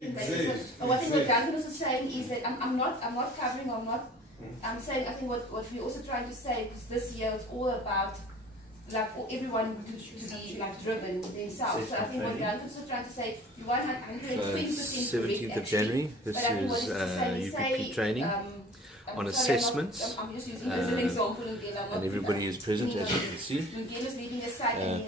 Exactly. But what Duncan was saying is that I'm not covering, I'm saying, I think what we're also trying to say, because this year it's all about like everyone to be like driven themselves. So I think what Duncan's also trying to say, you want like 120% 17th of January, this is UPP training on assessments, I'm just using as an example again. and everybody is present, as you can see.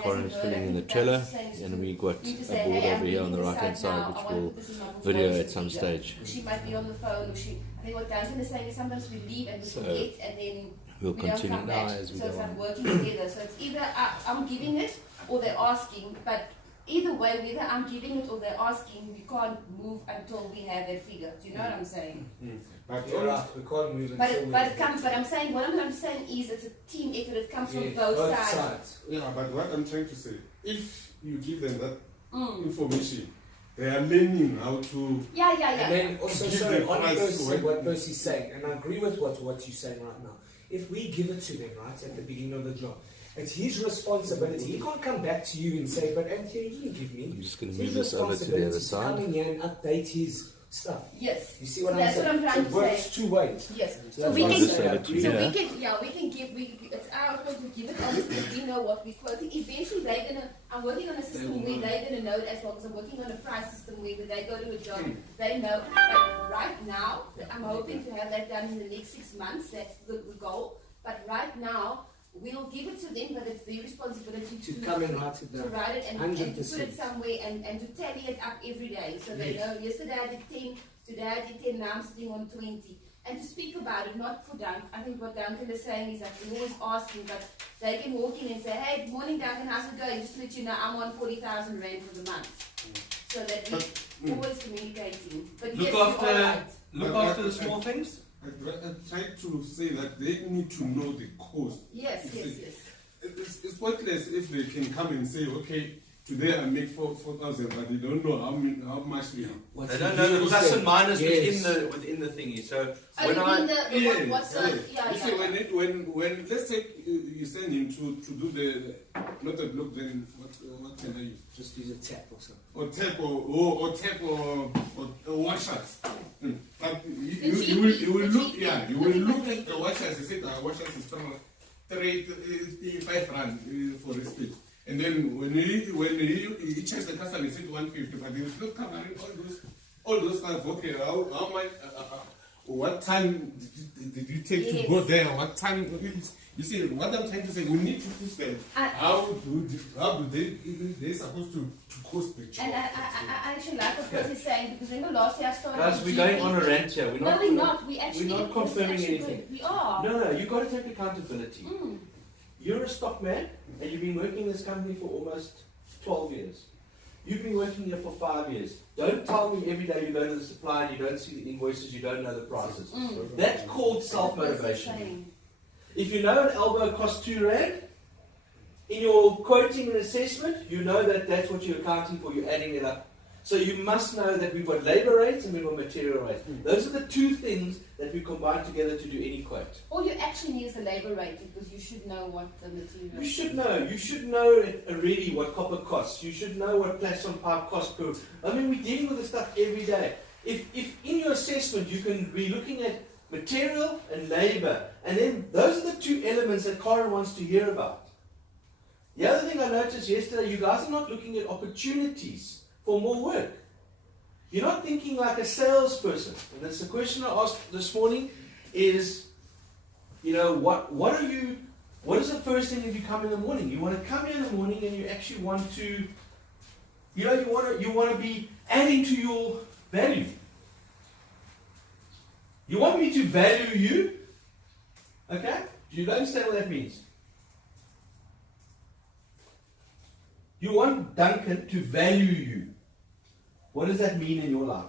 Corin is filling in the trailer, and we got a board over here on the right hand side which will video at some stage. She might be on the phone, or I think what Duncan is saying is sometimes we leave and we forget, and then we'll continue now as we go on. So it's like working together. So it's either I'm giving it or they're asking, but either way, whether I'm giving it or they're asking, we can't move until we have that figure. Do you know what I'm saying? But you're right, we can't move but it comes. But I'm saying what I'm saying is it's a team effort. It comes from both sides. Yeah, but what I'm trying to say, if you give them that information, they are learning how to. Yeah. And then also, sorry, on what Percy's saying, and I agree with what you're saying right now. If we give it to them right at the beginning of the job, it's his responsibility. He can't come back to you and say, "But Anthony, you didn't give me." I'm just going to move this over to the other side. Come in here and update his stuff. Yes. You see what I'm That's saying? what I'm trying to say. It works two ways. Yes. So we can. we can give. It's our point to give it honestly. We know what we're quoting. Eventually, they're gonna. I'm working on a system where they're gonna know it as well. Because I'm working on a price system where they go to a job, they know. But right now, I'm hoping to have that done in the next 6 months. That's the goal. But right now, we'll give it to them, but it's their responsibility to come and write it down. To write it and to put it somewhere and to tally it up every day. So they know, yesterday I did 10, today I did 10, now I'm sitting on 20. And to speak about it, not for Duncan. I think what Duncan is saying is that we're always asking, but they can walk in and say, "Hey, good morning Duncan, how's it going? Just to let you know, I'm on 40,000 rand for the month." So that we're always communicating. But look after the small things. I try to say that they need to know the cost. Yes. It's pointless if they can come and say, "Okay, today I make 4,000," but they don't know how much we have. They don't know the plus and minus within the thingy. So when let's say you send him to do the not the block, then what can I use? Just use a tap or something. Or tap or washers. But you will look at the washers. You say the washers is 35 rand for a split. And then when he checks the customer, he said 150, but he was not covering all those kind of, okay, how much, what time did you take to go there? What time? You see, what I'm trying to say, we need to teach them how do they supposed to cost the job. And I actually like what he's saying, because remember last year I started. Guys, we're going on a rant here. We're not. We're not confirming anything. We are. No, you've got to take accountability. You're a stock man, and you've been working in this company for almost 12 years. You've been working here for 5 years. Don't tell me every day you go to the supplier, you don't see the invoices, you don't know the prices. That's called self-motivation. If you know an elbow costs 2 rand, in your quoting and assessment, you know that that's what you're accounting for, you're adding it up. So you must know that we've got labour rates and we've got material rates. Those are the two things that we combine together to do any quote. All you actually need is the labour rate, because you should know what the material is. You should know already what copper costs. You should know what plastic pipe costs per. I mean, we're dealing with this stuff every day. If in your assessment you can be looking at material and labour, and then those are the two elements that Karen wants to hear about. The other thing I noticed yesterday, you guys are not looking at opportunities for more work. You're not thinking like a salesperson. And that's the question I asked this morning is, what is the first thing if you come in the morning? You want to come in the morning and you actually want to, you want to be adding to your value. You want me to value you? Okay? Do you understand what that means? You want Duncan to value you. What does that mean in your life?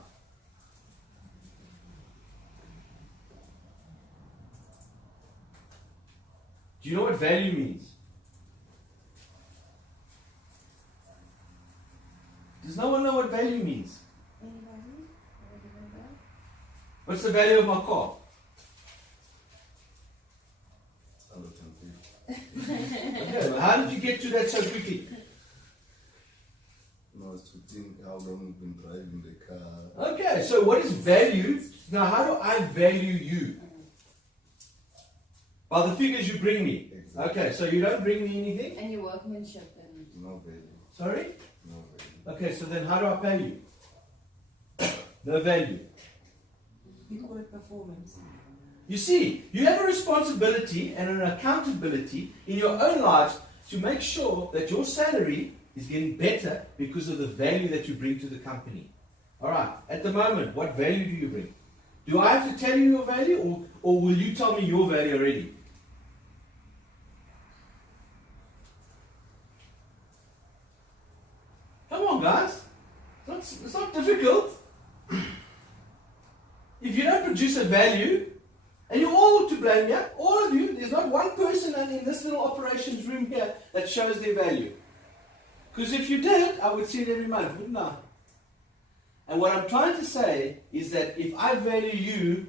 Do you know what value means? Does no one know what value means? What's the value of my car? Okay, well, how did you get to that so quickly? No, I was to think how long we've been driving the car. Okay, so what is value? Now, how do I value you? By the figures you bring me. Okay, so you don't bring me anything? And your workmanship. And No value. Sorry? No value. Okay, so then how do I pay you? No value. You call it performance. You see, you have a responsibility and an accountability in your own lives to make sure that your salary is getting better because of the value that you bring to the company. Alright, at the moment, what value do you bring? Do I have to tell you your value, or will you tell me your value already? Come on, guys. It's not difficult. If you don't produce a value, and you're all to blame here, all of you, there's not one person in this little operations room here that shows their value. Because if you did, I would see it every month, wouldn't I? And what I'm trying to say is that if I value you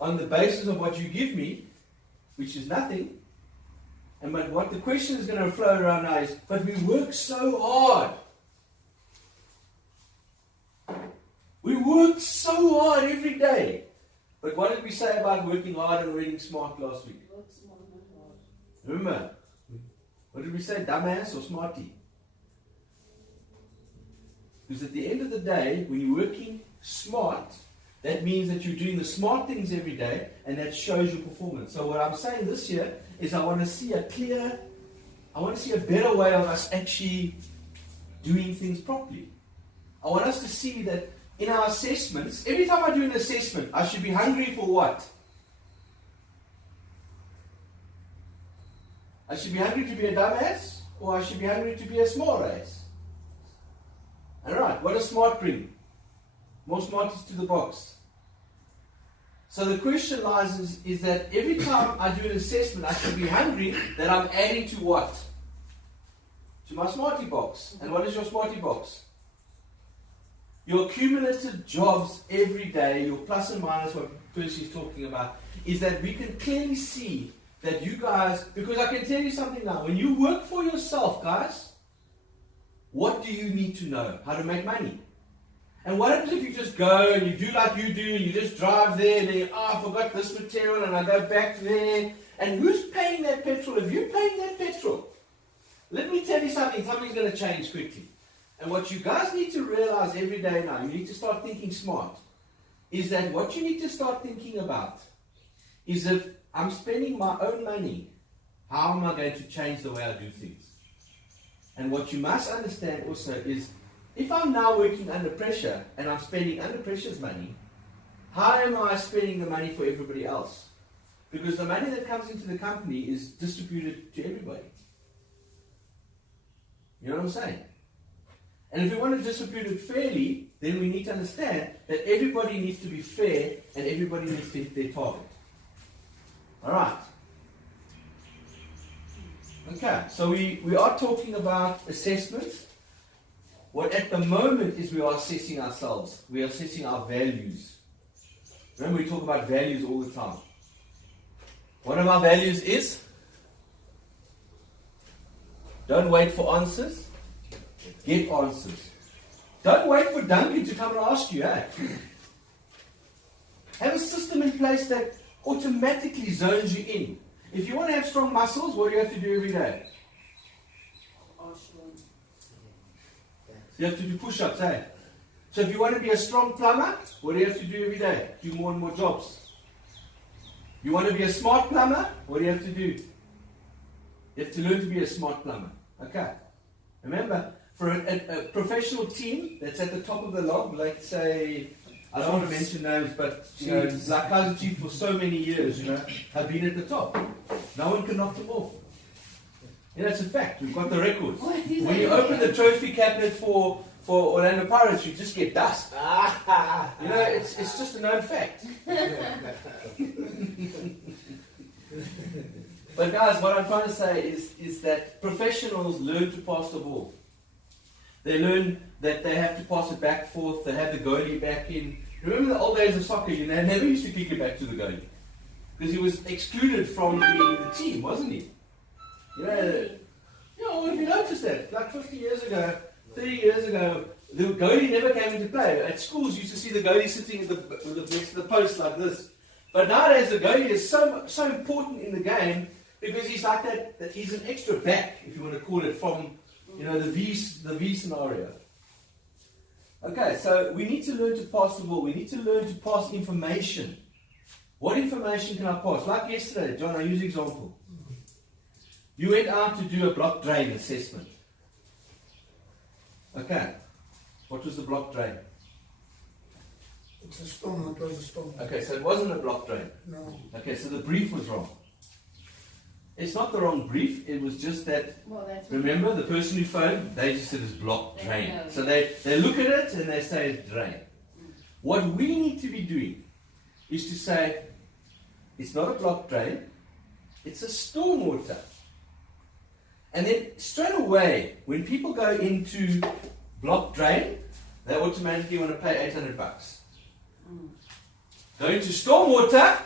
on the basis of what you give me, which is nothing, and but what the question is going to flow around now is, but we work so hard. We work so hard every day. But what did we say about working hard and reading smart last week? work smart, not hard. Remember? What did we say? Dumbass or smarty? Because at the end of the day, when you're working smart, that means that you're doing the smart things every day, and that shows your performance. So what I'm saying this year is I want to see a better way of us actually doing things properly. I want us to see that in our assessments, every time I do an assessment, I should be hungry for what? I should be hungry to be a dumbass, or I should be hungry to be a smart ass. Alright, what does smart bring? More smarties to the box. So the question lies is that every time I do an assessment, I should be hungry that I'm adding to what? To my smartie box. And what is your smartie box? Your cumulative jobs every day, your plus and minus, what Percy is talking about, is that we can clearly see that you guys, because I can tell you something now, when you work for yourself, guys, what do you need to know? How to make money. And what happens if you just go and you do like you do, and you just drive there, and then I forgot this material, and I go back there, and who's paying that petrol? If you're paying that petrol, let me tell you something, something's going to change quickly. And what you guys need to realize every day now, you need to start thinking smart, is that what you need to start thinking about is if I'm spending my own money, how am I going to change the way I do things? And what you must understand also is, if I'm now working under pressure and I'm spending under pressure's money, how am I spending the money for everybody else? Because the money that comes into the company is distributed to everybody. You know what I'm saying? And if we want to distribute it fairly, then we need to understand that everybody needs to be fair and everybody needs to hit their target. Alright. Okay, so we are talking about assessments. What at the moment is we are assessing ourselves. We are assessing our values. Remember, we talk about values all the time. One of our values is don't wait for answers, get answers. Don't wait for Duncan to come and ask you, hey? Have a system in place that automatically zones you in. If you want to have strong muscles, what do you have to do every day? You have to do push-ups, eh? So if you want to be a strong plumber, what do you have to do every day? Do more and more jobs. You want to be a smart plumber, what do you have to do? You have to learn to be a smart plumber. Okay. Remember, for a professional team that's at the top of the log, like say, I don't want to mention names, but you know, like Cousin Chief for so many years, you know, have been at the top. No one can knock them off. Yeah, that's a fact. We've got the records. When you open the trophy cabinet for Orlando Pirates, you just get dust. You know, it's just a known fact. But guys, what I'm trying to say is that professionals learn to pass the ball. They learn that they have to pass it back forth. They have the goalie back in. Remember the old days of soccer? You know, they never used to kick it back to the goalie because he was excluded from the team, wasn't he? You know, well, if you notice that, like 50 years ago, 30 years ago, the goalie never came into play. At schools, you used to see the goalie sitting next to the post like this. But nowadays, the goalie is so important in the game because he's like that he's an extra back, if you want to call it, from the V scenario. Okay, so we need to learn to pass the ball. We need to learn to pass information. What information can I pass? Like yesterday, John, I use an example. You went out to do a block drain assessment. Okay. What was the block drain? It's a stone, it was a stone. Okay, so it wasn't a block drain. No. Okay, so the brief was wrong. It's not the wrong brief, it was just that, remember, the person who phoned, they just said it's block drain. So they look at it and they say it's drain. What we need to be doing is to say, it's not a block drain, it's a stormwater. And then straight away, when people go into block drain, they automatically want to pay $800. Go into stormwater,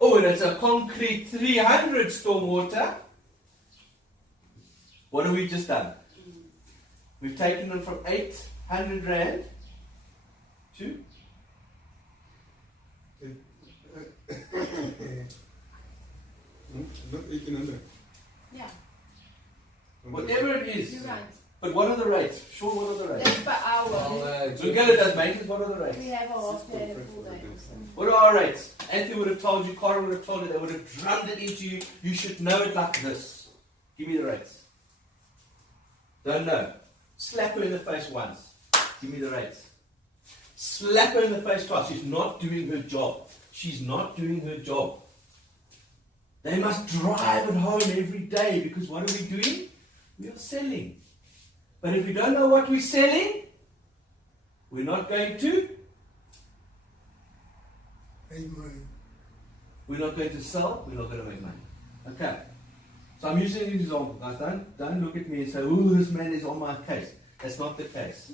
oh, and it's a concrete 300 stormwater. What have we just done? We've taken them from 800 Rand to Not 1800. Yeah, whatever it is. you're right. But what are the rates? Sure, what are the rates? That's per hour. So Gilles does maintenance, what are the rates? We have a half day and a full day. What are our rates? Anthony would have told you, Cara would have told you, they would have drummed it into you. You should know it like this. Give me the rates. Don't know. Slap her in the face once. Give me the rates. Slap her in the face twice. She's not doing her job. She's not doing her job. They must drive it home every day because what are we doing? We are selling. But if we don't know what we're selling, we're not going to. Make money. We're not going to sell, we're not going to make money. Okay. So I'm using an example, guys. Don't look at me and say, oh, this man is on my case. That's not the case.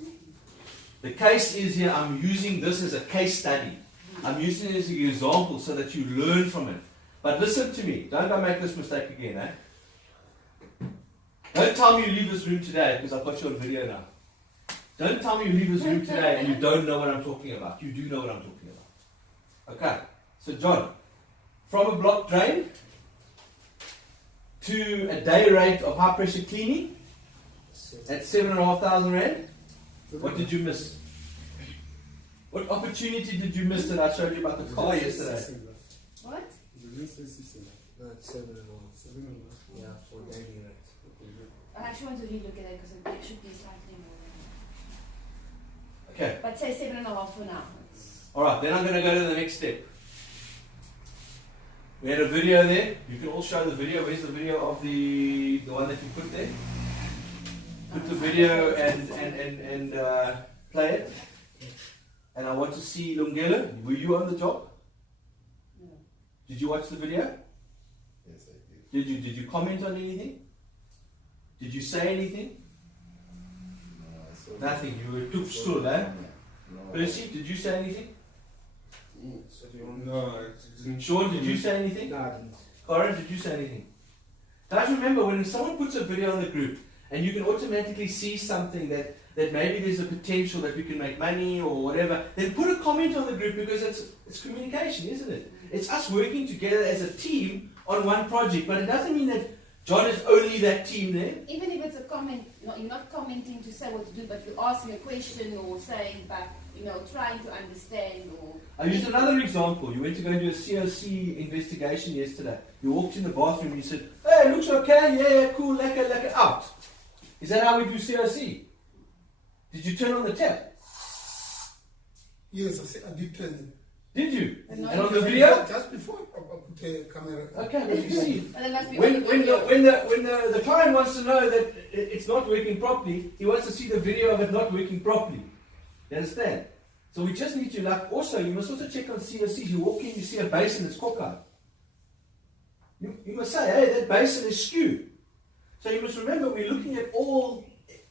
The case is here, I'm using this as a case study. I'm using it as an example so that you learn from it. But listen to me. Don't go make this mistake again, eh? Don't tell me you leave this room today because I've got you on video now. Don't tell me you leave this room today and you don't know what I'm talking about. You do know what I'm talking about. Okay. So John, from a block drain to a day rate of high pressure cleaning at 7,500 Rand, what did you miss? What opportunity did you miss that I showed you about the car yesterday? What? No, it's 7.5. Yeah, for daily rate. I actually want to relook at it because it should be slightly more than Okay. that. But say 7.5 for now. Alright, then I'm going to go to the next step. We had a video there. You can all show the video. Where's the video of the one that you put there? Put the video and play it. And I want to see Lungela. Were you on the job? No. Did you watch the video? Yes, I did. Did you comment on anything? Did you say anything? No, Nothing. You were too still, eh? No. Percy, did you say anything? So do you want No, I didn't. Sean, did you say anything? No, I didn't. Corin, did you say anything? Guys, remember when someone puts a video on the group and you can automatically see something that maybe there's a potential that we can make money or whatever, then put a comment on the group because it's communication, isn't it? It's us working together as a team on one project, but it doesn't mean that John is only that team there. Even if it's a comment, you're not commenting to say what to do, but you ask me a question or saying back, trying to understand or... I used another example. You went to go do a COC investigation yesterday. You walked in the bathroom and you said, hey, looks okay, yeah, cool, lekker, out. Is that how we do COC? Did you turn on the tap? Yes, I did tell them. Did you? And And on the video? Just before I put the camera. Okay, but you see, But there must be when other video. the client wants to know that it's not working properly, he wants to see the video of it not working properly. You understand? So we just need to, you must also check on COCs. You walk in, you see a basin that's cockeyed. You must say, hey, that basin is skewed. So you must remember, we're looking at all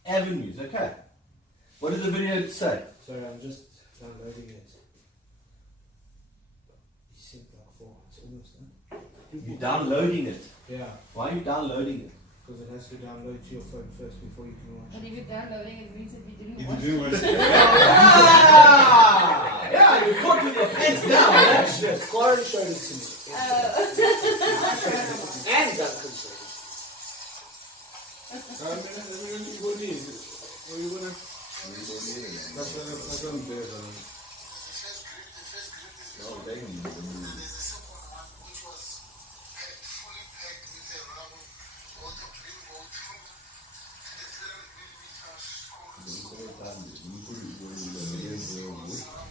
avenues, okay? What did the video say? Sorry, I'm just downloading it. You said like 4, it's almost done. You're downloading it. Yeah. Why are you downloading it? Because it has to download to your phone first before you can watch But it. if you're downloading, it means that we didn't If watch you do it. watch it. Yeah, you're caught with your pants down. Watch this. Corin showed it to me. And Duncan showed it.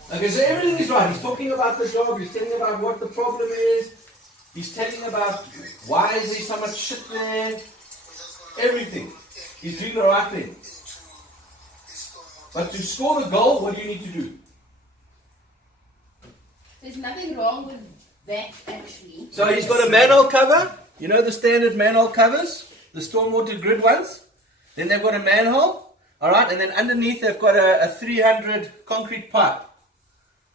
Okay, so everything is right. He's talking about the job, he's telling about what the problem is, he's telling about why is there so much shit there, everything. He's doing the right thing. But to score the goal, what do you need to do? There's nothing wrong with that, actually. So he's got a manhole cover, you know the standard manhole covers, the stormwater grid ones. Then they've got a manhole, alright, and then underneath they've got a 300 concrete pipe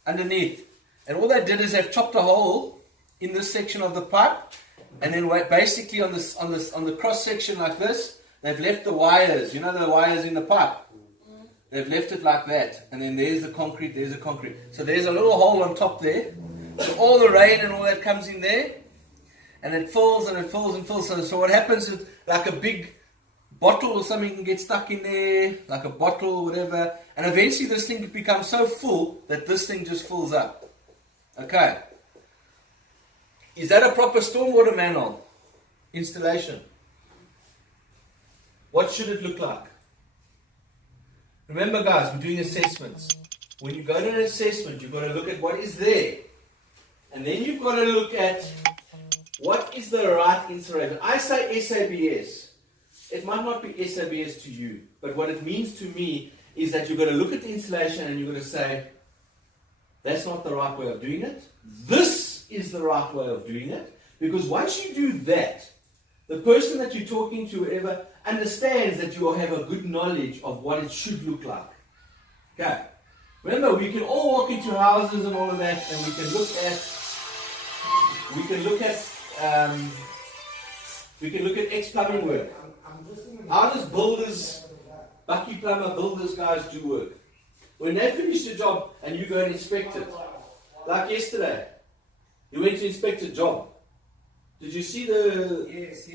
underneath. And all they did is they've chopped a hole in this section of the pipe, and then basically on the cross section like this, they've left the wires, you know the wires in the pipe. They've left it like that, and then there's the concrete, there's the concrete. So there's a little hole on top there. So all the rain and all that comes in there, and it fills and it fills and fills. So what happens is like a big bottle or something can get stuck in there, like a bottle or whatever, and eventually this thing becomes so full that this thing just fills up. Okay. Is that a proper stormwater manhole installation? What should it look like? Remember guys, we're doing assessments. When you go to an assessment, you've got to look at what is there. And then you've got to look at what is the right installation. I say SABS. It might not be SABS to you, but what it means to me is that you've got to look at the installation and you've got to say, that's not the right way of doing it. This is the right way of doing it. Because once you do that, the person that you're talking to, whoever, understands that you will have a good knowledge of what it should look like. Okay. Remember, we can all walk into houses and all of that, and we can look at ex-plumbing work. How does Bucky plumber, builders guys do work? When they finish the job and you go and inspect it, like yesterday, you went to inspect a job. Did you see the... Yes.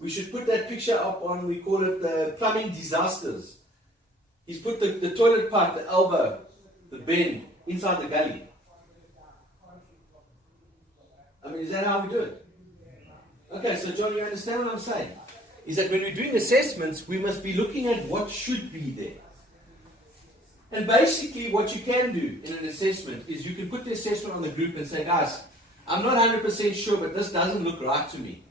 We should put that picture up on, we call it the plumbing disasters. He's put the toilet pipe, the elbow, the bend, inside the gully. I mean, is that how we do it? Okay, so John, you understand what I'm saying? Is that when we're doing assessments, we must be looking at what should be there. And basically what you can do in an assessment is you can put the assessment on the group and say, guys, I'm not 100% sure, but this doesn't look right to me.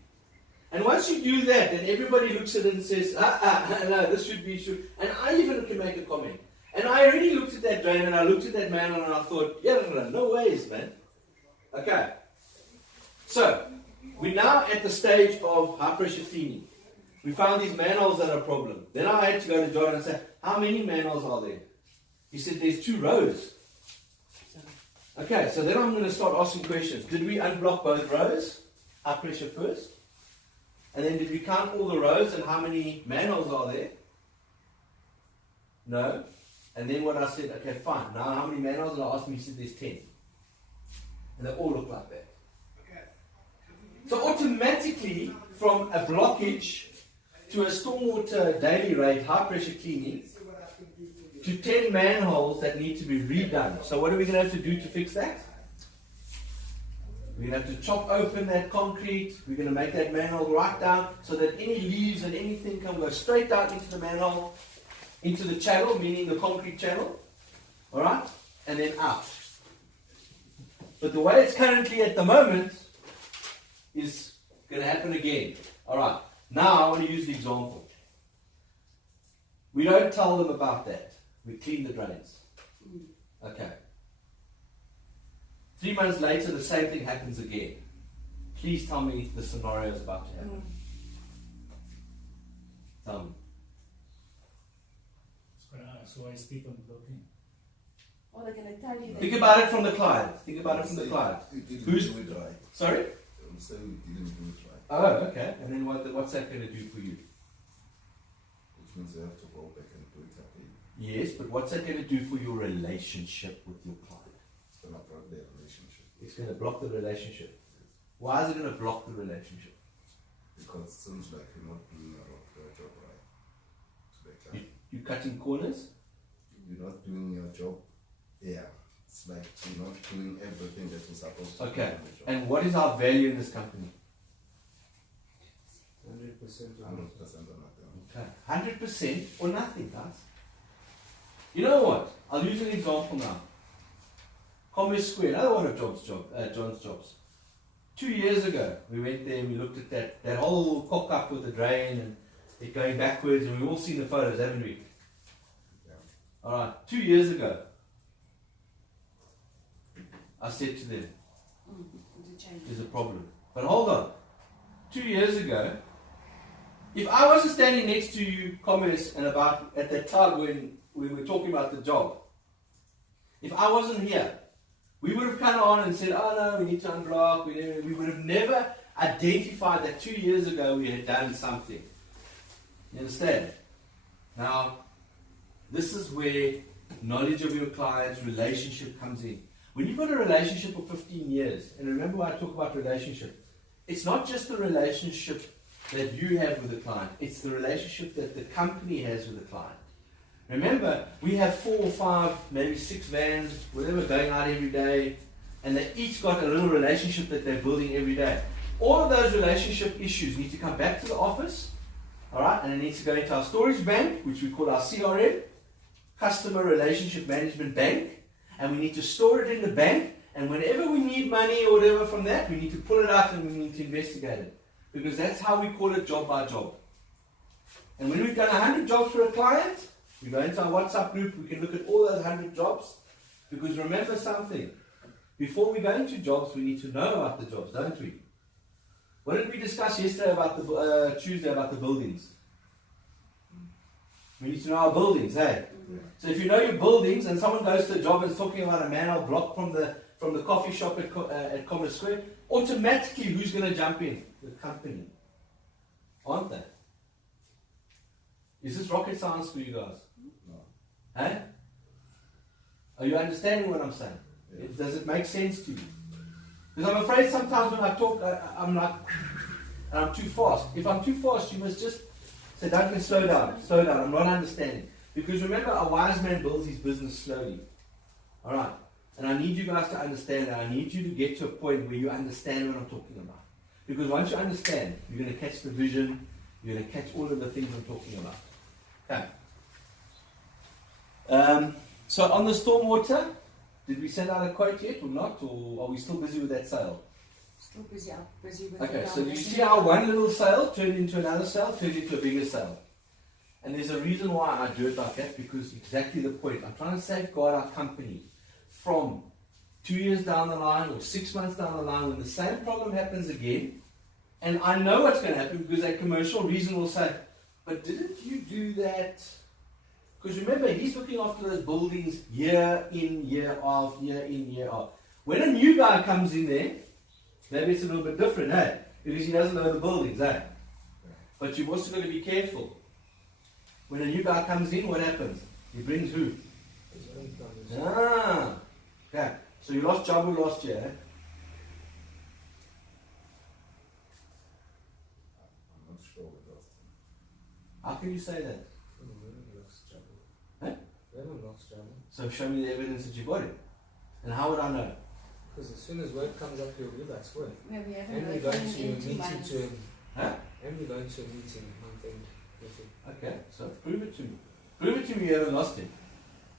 And once you do that, then everybody looks at it and says, no, this should be true. And I even can make a comment. And I already looked at that drain and I looked at that manhole and I thought, yeah, no ways, man. Okay. So, we're now at the stage of high pressure cleaning. We found these manholes that are a problem. Then I had to go to John and say, how many manholes are there? He said, there's 2 rows. Okay, so then I'm going to start asking questions. Did we unblock both rows? High pressure first. And then did we count all the rows and how many manholes are there? No. And then what I said, okay, fine. Now how many manholes? And I asked him, he said there's 10. And they all look like that. So automatically, from a blockage to a stormwater daily rate, high pressure cleaning, to 10 manholes that need to be redone. So what are we going to have to do to fix that? We're going to have to chop open that concrete. We're going to make that manhole right down so that any leaves and anything can go straight down into the manhole, into the channel, meaning the concrete channel. Alright? And then out. But the way it's currently at the moment is going to happen again. Alright. Now I want to use the example. We don't tell them about that. We clean the drains. Okay. 3 months later, the same thing happens again. Please tell me the scenario is about to happen. Tell me. So I keep on blocking. Or they're going to tell you that. Think about it from the client. Think about it from the client. Who's dry? sorry? So we didn't do it right. Oh, okay. And then what's that going to do for you? Which means you have to go back and do it again. Yes, but what's that going to do for your relationship with your client? It's going to break their relationship. It's going to block the relationship. Why is it going to block the relationship? Because it seems like you're not doing your job right to the client. You're cutting corners? You're not doing your job. Yeah. It's like you're not doing everything that you're supposed to do. Okay. In the job. And what is our value in this company? 100% 100% or nothing. Okay. 100% or nothing, guys. You know what? I'll use an example now. Commerce Square, another one of John's jobs. 2 years ago, we went there and we looked at that whole cock up with the drain and it going backwards, and we've all seen the photos, haven't we? Yeah. Alright, 2 years ago, I said to them, there's a problem. But hold on. 2 years ago, if I wasn't standing next to you, Commerce, and about at that time when we were talking about the job, if I wasn't here, we would have come on and said, oh no, we need to unblock. We would have never identified that 2 years ago we had done something. You understand? Now, this is where knowledge of your client's relationship comes in. When you've got a relationship for 15 years, and remember when I talk about relationship, it's not just the relationship that you have with the client, it's the relationship that the company has with the client. Remember, we have 4 or 5, maybe 6 vans, whatever, going out every day, and they each got a little relationship that they're building every day. All of those relationship issues need to come back to the office, alright, and it needs to go into our storage bank, which we call our CRM, Customer Relationship Management Bank, and we need to store it in the bank, and whenever we need money or whatever from that, we need to pull it out and we need to investigate it. Because that's how we call it job by job. And when we've done 100 jobs for a client, we go into our WhatsApp group, we can look at all those 100 jobs. Because remember something, before we go into jobs, we need to know about the jobs, don't we? What did we discuss yesterday about the Tuesday about the buildings? We need to know our buildings, hey? So if you know your buildings and someone goes to a job and is talking about a manhole block from the coffee shop at Commerce Square, automatically who's going to jump in? The company. Aren't they? Is this rocket science for you guys? No. Hey? Are you understanding what I'm saying? Yeah. Does it make sense to you? Because I'm afraid sometimes when I talk, I'm like, and I'm too fast. If I'm too fast, you must just say, Duncan, slow down, I'm not understanding. Because remember, a wise man builds his business slowly. Alright? And I need you guys to understand that. I need you to get to a point where you understand what I'm talking about. Because once you understand, you're going to catch the vision, you're going to catch all of the things I'm talking about. Okay. So on the stormwater, did we send out a quote yet or not? Or are we still busy with that sale? Still busy with Okay, the so you see how one little sale turned into another sale, turned into a bigger sale. And there's a reason why I do it like that, because exactly the point. I'm trying to safeguard our company from 2 years down the line or 6 months down the line when the same problem happens again. And I know what's going to happen because a commercial reason will say, but didn't you do that? Because remember, he's looking after those buildings year in, year out, year in, year out. When a new guy comes in there, maybe it's a little bit different, eh? Because he doesn't know the buildings, eh? But you've also got to be careful. When a new guy comes in, what happens? He brings who? Ah, okay. So you lost Jabu last year, eh? I'm not sure what else. How can you say that? Huh? So show me the evidence that you got it. And how would I know? Because as soon as word comes up, you'll do that word. Maybe And we're going to a meeting to him. Huh? And we're going to a meeting month end with him. Okay, so prove it to me. Prove it to me you haven't lost it.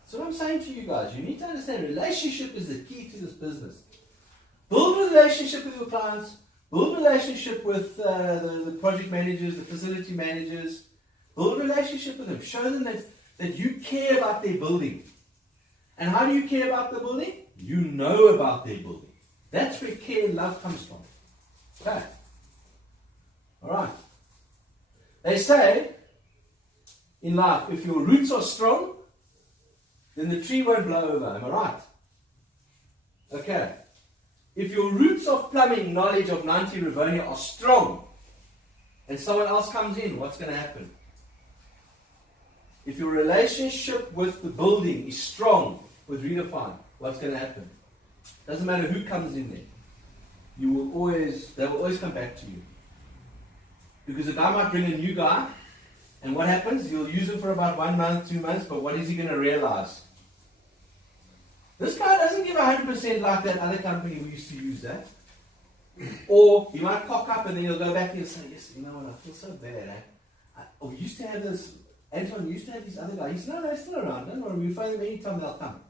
That's what I'm saying to you guys. You need to understand relationship is the key to this business. Build a relationship with your clients. Build a relationship with the project managers, the facility managers. Build a relationship with them. Show them that you care about their building. And how do you care about the building? You know about their building. That's where care and love comes from. Okay. Alright. They say in life, if your roots are strong, then the tree won't blow over. Am I right? Okay. If your roots of plumbing knowledge of 90 Rivonia are strong, and someone else comes in, what's going to happen? If your relationship with the building is strong with Redefine, what's going to happen? Doesn't matter who comes in there. They will always come back to you. Because a guy might bring a new guy, and what happens? You'll use him for about 1 month, 2 months, but what is he going to realize? This guy doesn't give 100% like that other company we used to use that. Or you might cock up and then you'll go back and you'll say, yes, you know what, I feel so bad. We used to have this, Anton used to have this other guy. He said, no, they're still around. Don't worry, we phone them anytime they'll come.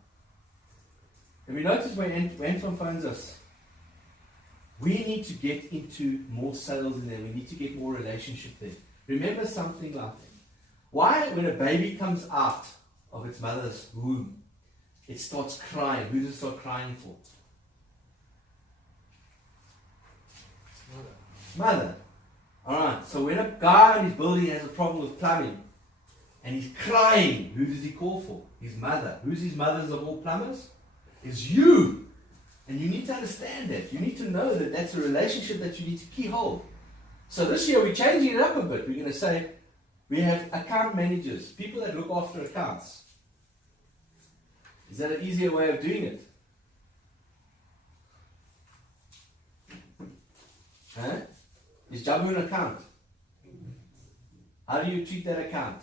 And we notice when Anton phones us, we need to get into more sales in there. We need to get more relationship there. Remember something like that. Why, when a baby comes out of its mother's womb, it starts crying? Who does it start crying for? Mother. Alright, so when a guy in his building has a problem with plumbing and he's crying, who does he call for? His mother. Who's his mothers of all plumbers? It's you. And you need to understand that. You need to know that that's a relationship that you need to key hold. So this year we're changing it up a bit. We're going to say we have account managers, people that look after accounts. Is that an easier way of doing it? Huh? Is Jabu an account? How do you treat that account?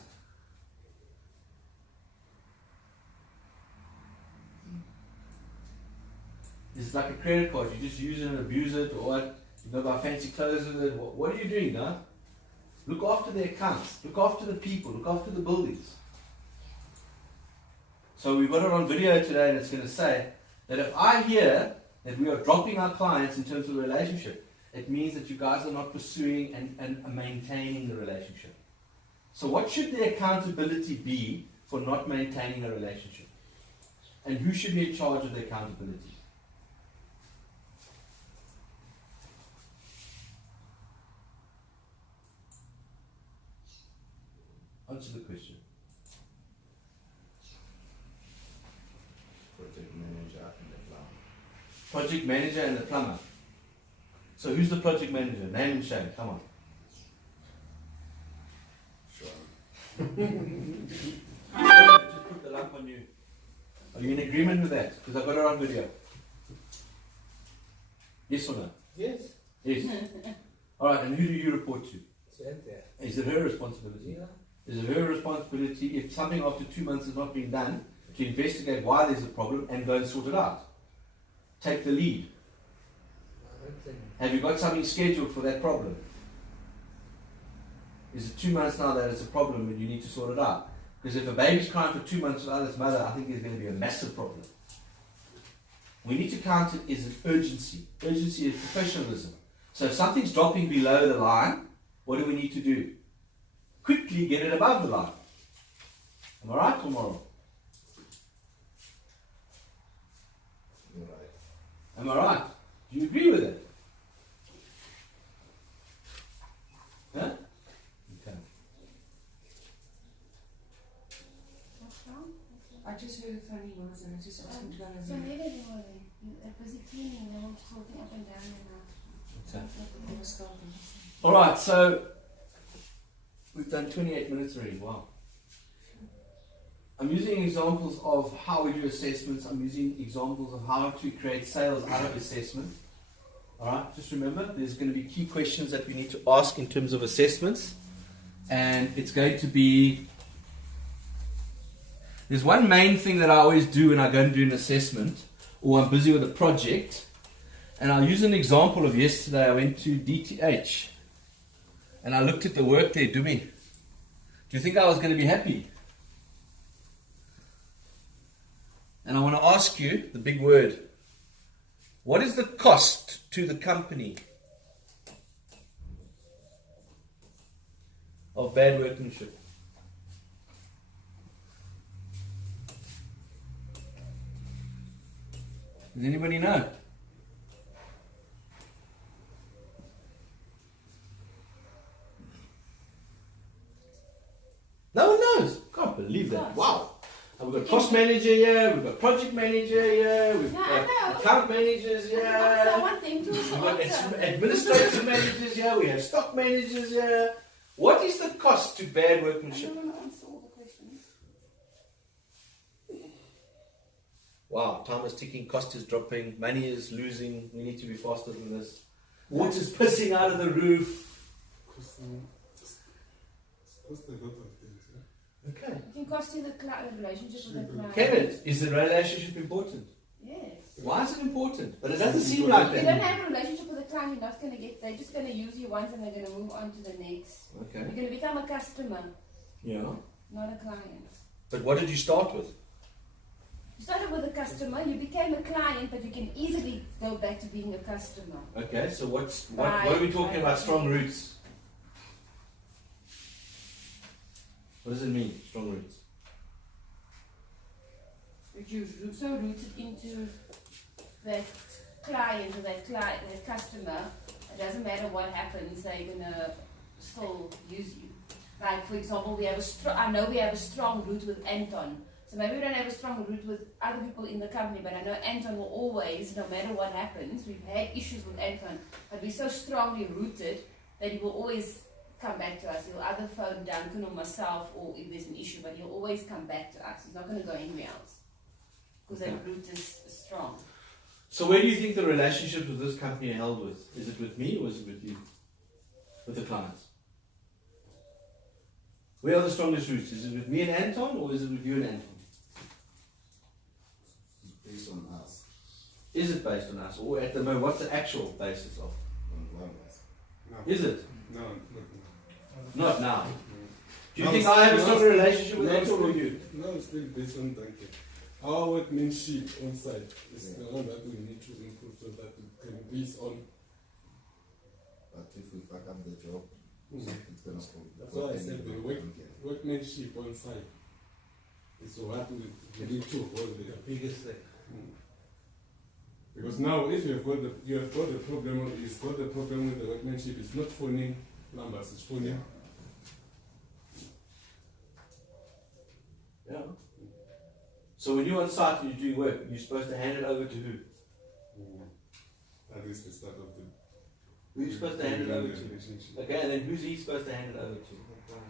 Is it like a credit card? You just use it and abuse it, or what? You go buy fancy clothes with it. What are you doing, huh? Look after the accounts. Look after the people. Look after the buildings. So we've got it on video today, and it's going to say that if I hear that we are dropping our clients in terms of the relationship, it means that you guys are not pursuing and maintaining the relationship. So what should the accountability be for not maintaining a relationship? And who should be in charge of the accountability? Answer the question. Project manager and the plumber. Project manager and the plumber. So who's the project manager? Name and shame. Come on. Sure. Just put the lump on you. Are you in agreement with that? Because I got it on video. Yes or no? Yes. Yes. Alright, and who do you report to? Cynthia. Is it her responsibility? Yeah. Is it her responsibility, if something after 2 months has not been done, to investigate why there's a problem and go and sort it out? Take the lead. Have you got something scheduled for that problem? Is it 2 months now that it's a problem and you need to sort it out? Because if a baby's crying for 2 months without its mother, I think there's going to be a massive problem. We need to count it as an urgency. Urgency is professionalism. So if something's dropping below the line, what do we need to do? Quickly get it above the line. Am I right or moral? You're right. Am I right? Do you agree with it? Huh? Okay. What's wrong? I just heard the phone emails and I just asked him to go and So where they were, they're busy cleaning, they were sorting up and down and out. Alright, so we've done 28 minutes already. Wow. I'm using examples of how we do assessments. I'm using examples of how to create sales out of assessment. Alright, just remember there's going to be key questions that we need to ask in terms of assessments. And it's going to be... There's one main thing that I always do when I go and do an assessment, or I'm busy with a project. And I'll use an example of yesterday. I went to DTH. And I looked at the work they're doing. Do you think I was going to be happy? And I want to ask you the big word. What is the cost to the company of bad workmanship? Does anybody know? No one knows. Can't believe that. Wow. And we've got cost manager here, we've got project manager here, we've got account managers here, I want them to we've got administrative managers here, we have stock managers here. What is the cost to bad I workmanship? don't want to answer all the questions. wow, time is ticking, cost is dropping, money is losing, we need to be faster than this. Water's pissing out of the roof. Cost a lot of things. Yeah? Okay. It can cost you the relationship with the client. Can it? Is the relationship important? Yes. Why is it important? But it doesn't seem like If you that. don't have a relationship with a client, you're not going to get, they're just going to use you once and they're going to move on to the next. Okay. You're going to become a customer, Yeah. not a client. But what did you start with? You started with a customer, you became a client, but you can easily go back to being a customer. Okay, so what are we talking about strong roots? What does it mean, strong roots? If you're so rooted into that client or that customer, it doesn't matter what happens, they're gonna still use you. Like for example, I know we have a strong root with Anton. So maybe we don't have a strong root with other people in the company, but I know Anton will always, no matter what happens, we've had issues with Anton, but we're so strongly rooted that he will always come back to us. He'll either phone Duncan or myself, or if there's an issue, but he'll always come back to us. He's not going to go anywhere else because that root is strong. So where do you think the relationship with this company are held with? Is it with me or is it with you? With the clients? Where are the strongest roots? Is it with me and Anton or is it with you and Anton? Based on us. Is it based on us? Or at the moment, what's the actual basis of? On us. No. Is it? No, Not now. Do you No, think I have a no, stronger relationship with no, Anton or you? No, it's still based on Duncan. Our workmanship on site is the one that we need to improve so that it can be on. But if we fuck up the job, it's gonna fall. That's why I said the workmanship on site is what we need to hold the Biggest thing. Because now, if you've got the problem, with the workmanship. It's not phoning numbers; it's phoning. Yeah. So when you're on site and you're doing work, you're supposed to hand it over to who? That is the start of the. Who are you supposed to hand it over to? Okay, and then who's he supposed to hand it over to?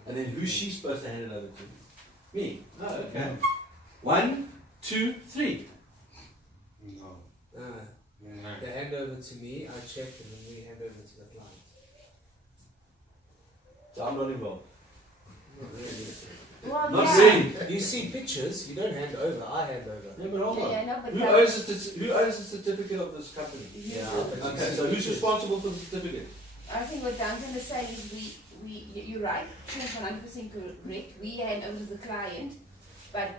And then who's she supposed to hand it over to? Me. Oh, okay. 1, 2, 3. No. They hand over to me, I check, and then we hand over to the client. So I'm not involved. Well, Not yeah. really. You see pictures, you don't hand over, I hand over. Yeah, but hold on. Yeah, no, but Who that- owns the certificate of this company? Yeah, Okay, so who's responsible for the certificate? I think what Duncan is saying is you're right, she's 100% correct. We hand over to the client, but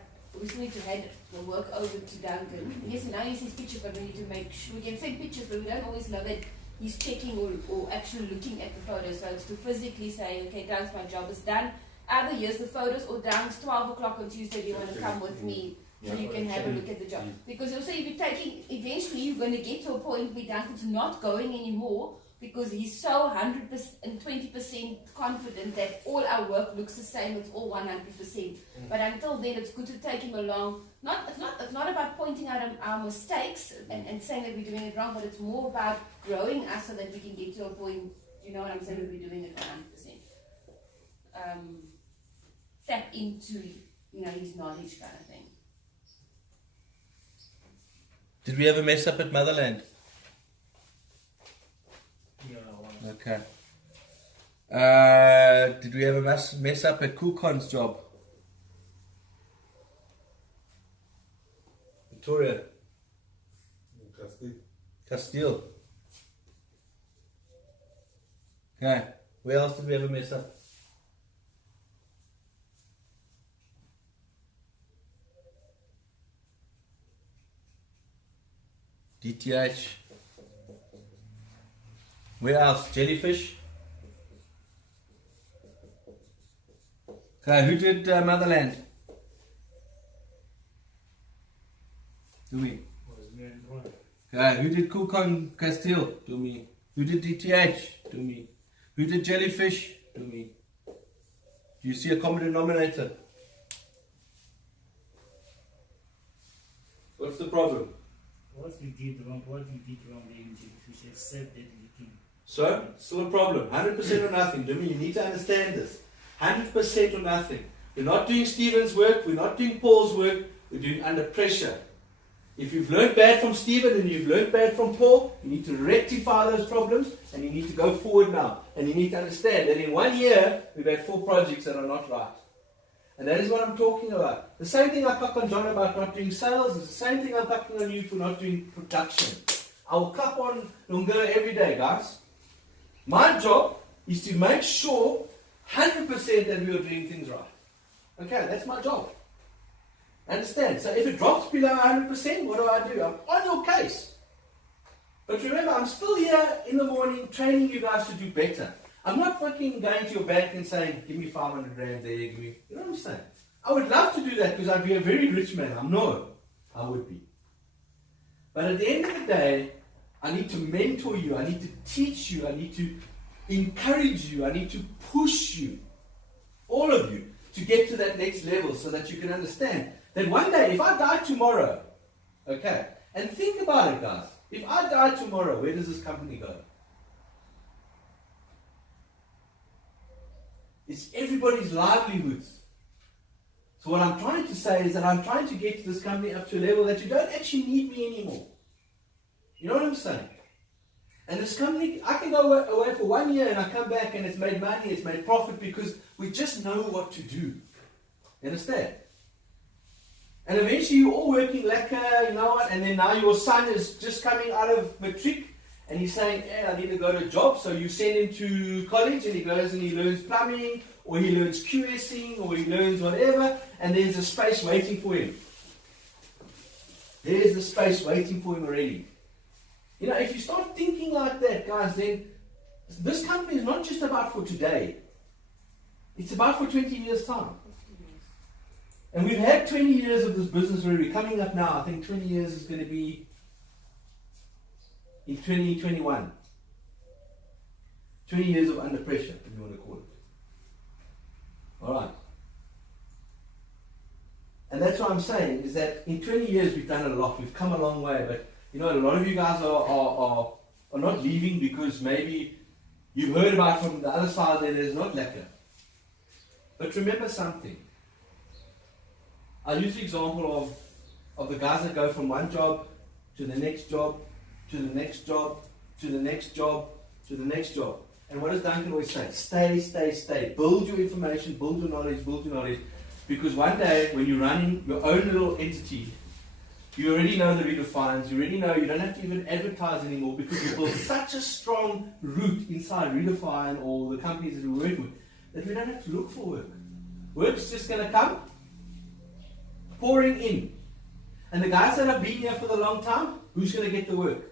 we still need to hand the work over to Duncan. Yes, now he sees pictures, but we need to make sure, we can send pictures, but we don't always know that he's checking or actually looking at the photos. So it's to physically say, okay, Duncan, my job is done. Either here's the photos or Duncan's 12 o'clock on Tuesday, do you want to come with me? So you can have a look at the job. Because also if you're taking, eventually you're going to get to a point where Duncan's not going anymore because he's so 100% and 20% confident that all our work looks the same, it's all 100%. But until then, it's good to take him along. It's not about pointing out our mistakes and saying that we're doing it wrong, but it's more about growing us so that we can get to a point, you know what I'm saying, that we're doing it 100%. Tap into, his knowledge kind of thing. Did we ever mess up at Motherland? Yeah, one. Okay. Did we ever mess up at Kukon's job? Victoria. Castile. Okay. Where else did we ever mess up? DTH. Where else? Jellyfish. Okay, who did Motherland? Do we? Was me and Ron. Okay, who did Kukon Castile? Do me. Who did DTH? Do me. Who did Jellyfish? Do me. Do you see a common denominator? What's the problem? What we did wrong there in Jellyfish, except that leaking. So, still a problem. 100% or nothing. Do me, you need to understand this. 100% or nothing. We're not doing Stephen's work, we're not doing Paul's work, we're doing under pressure. If you've learned bad from Stephen and you've learned bad from Paul, you need to rectify those problems and you need to go forward now. And you need to understand that in 1 year, we've had 4 projects that are not right. And that is what I'm talking about. The same thing I clap on John about not doing sales is the same thing I'm clapping on you for not doing production. I will clap on Lunga every day, guys. My job is to make sure 100% that we are doing things right. Okay, that's my job. Understand? So if it drops below 100%, what do? I'm on your case. But remember, I'm still here in the morning training you guys to do better. I'm not fucking going to your bank and saying, give me 500 rand there, give me... You know what I'm saying? I would love to do that because I'd be a very rich man. I would be. But at the end of the day, I need to mentor you. I need to teach you. I need to encourage you. I need to push you, all of you, to get to that next level so that you can understand that one day, if I die tomorrow, okay, and think about it, guys. If I die tomorrow, where does this company go? It's everybody's livelihoods. So what I'm trying to say is that I'm trying to get this company up to a level that you don't actually need me anymore. You know what I'm saying? And this company, I can go away for 1 year and I come back and it's made money, it's made profit because we just know what to do. You understand? And eventually you're all working lacquer, you know what, and then now your son is just coming out of matric and he's saying, hey, I need to go to a job, so you send him to college and he goes and he learns plumbing, or he learns QSing, or he learns whatever, and there's a space waiting for him. There's the space waiting for him already. You know, if you start thinking like that, guys, then this company is not just about for today. It's about for 20 years' time. And we've had 20 years of this business already. Coming up now, I think 20 years is going to be in 2021. 20 years of under pressure, if you want to call it. Alright. And that's what I'm saying, is that in 20 years we've done a lot. We've come a long way, but you know, a lot of you guys are not leaving because maybe you've heard about from the other side that there's not lacquer. But remember something. I use the example of the guys that go from one job to the next job, to the next job, to the next job, to the next job. And what does Duncan always say? Stay, stay, stay. Build your information, build your knowledge, build your knowledge. Because one day, when you're running your own little entity, you already know the redefines, you already know you don't have to even advertise anymore because you built such a strong root inside Redefine or the companies that we work with that we don't have to look for work. Work's just going to come pouring in. And the guys that have been here for the long time, who's going to get the work?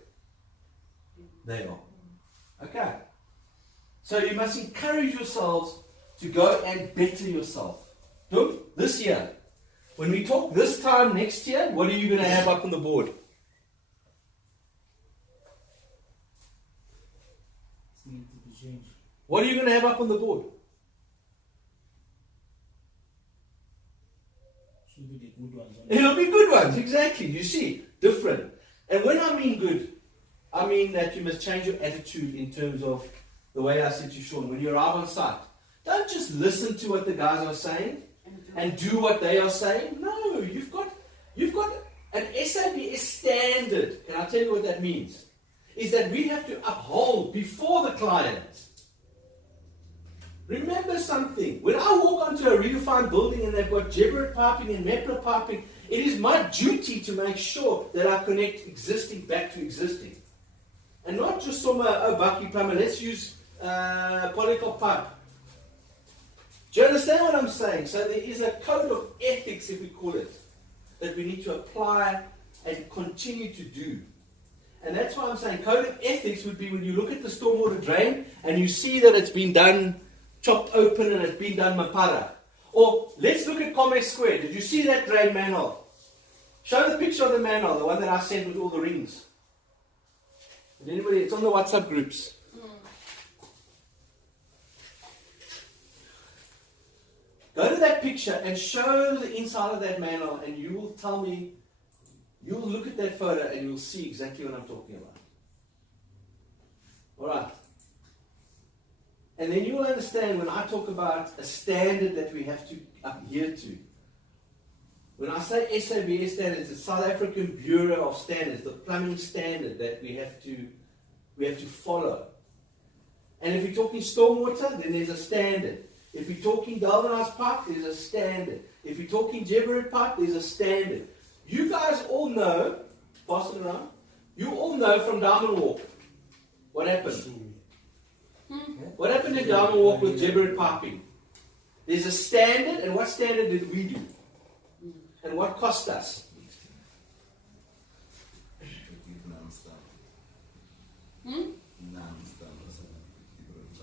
They are. Okay. So you must encourage yourselves to go and better yourself. Look, this year, when we talk this time next year, what are you going to have up on the board? What are you going to have up on the board? It'll be good ones, exactly. You see, different. And when I mean good, I mean that you must change your attitude in terms of the way I said to Sean. When you arrive on site, don't just listen to what the guys are saying and do what they are saying. No, you've got an SABS standard. And I'll tell you what that means. Is that we have to uphold before the client. Remember something. When I walk onto a redefined building and they've got Geberit piping and Mepler piping, it is my duty to make sure that I connect existing back to existing. And not just from a bucky plumber. Let's use polycop pipe. Do you understand what I'm saying? So there is a code of ethics, if we call it, that we need to apply and continue to do. And that's why I'm saying code of ethics would be when you look at the stormwater drain and you see that it's been done, chopped open and it's been done mapara. Or let's look at Comex Square. Did you see that drain manhole? Show the picture of the manhole, the one that I sent with all the rings. Did anybody? It's on the WhatsApp groups. Go to that picture and show the inside of that manhole and you will tell me, you will look at that photo and you'll see exactly what I'm talking about. Alright. And then you will understand when I talk about a standard that we have to adhere to. When I say SABS standards, it's South African Bureau of Standards, the plumbing standard that we have to follow. And if you're talking stormwater, then there's a standard. If you're talking galvanized pipe, there's a standard. If you're talking Jebbered pipe, there's a standard. You guys all know, pass it around, you all know from Diamond Walk what happened. What happened in Diamond Walk with Jebbered piping? There's a standard, and what standard did we do? And what cost us?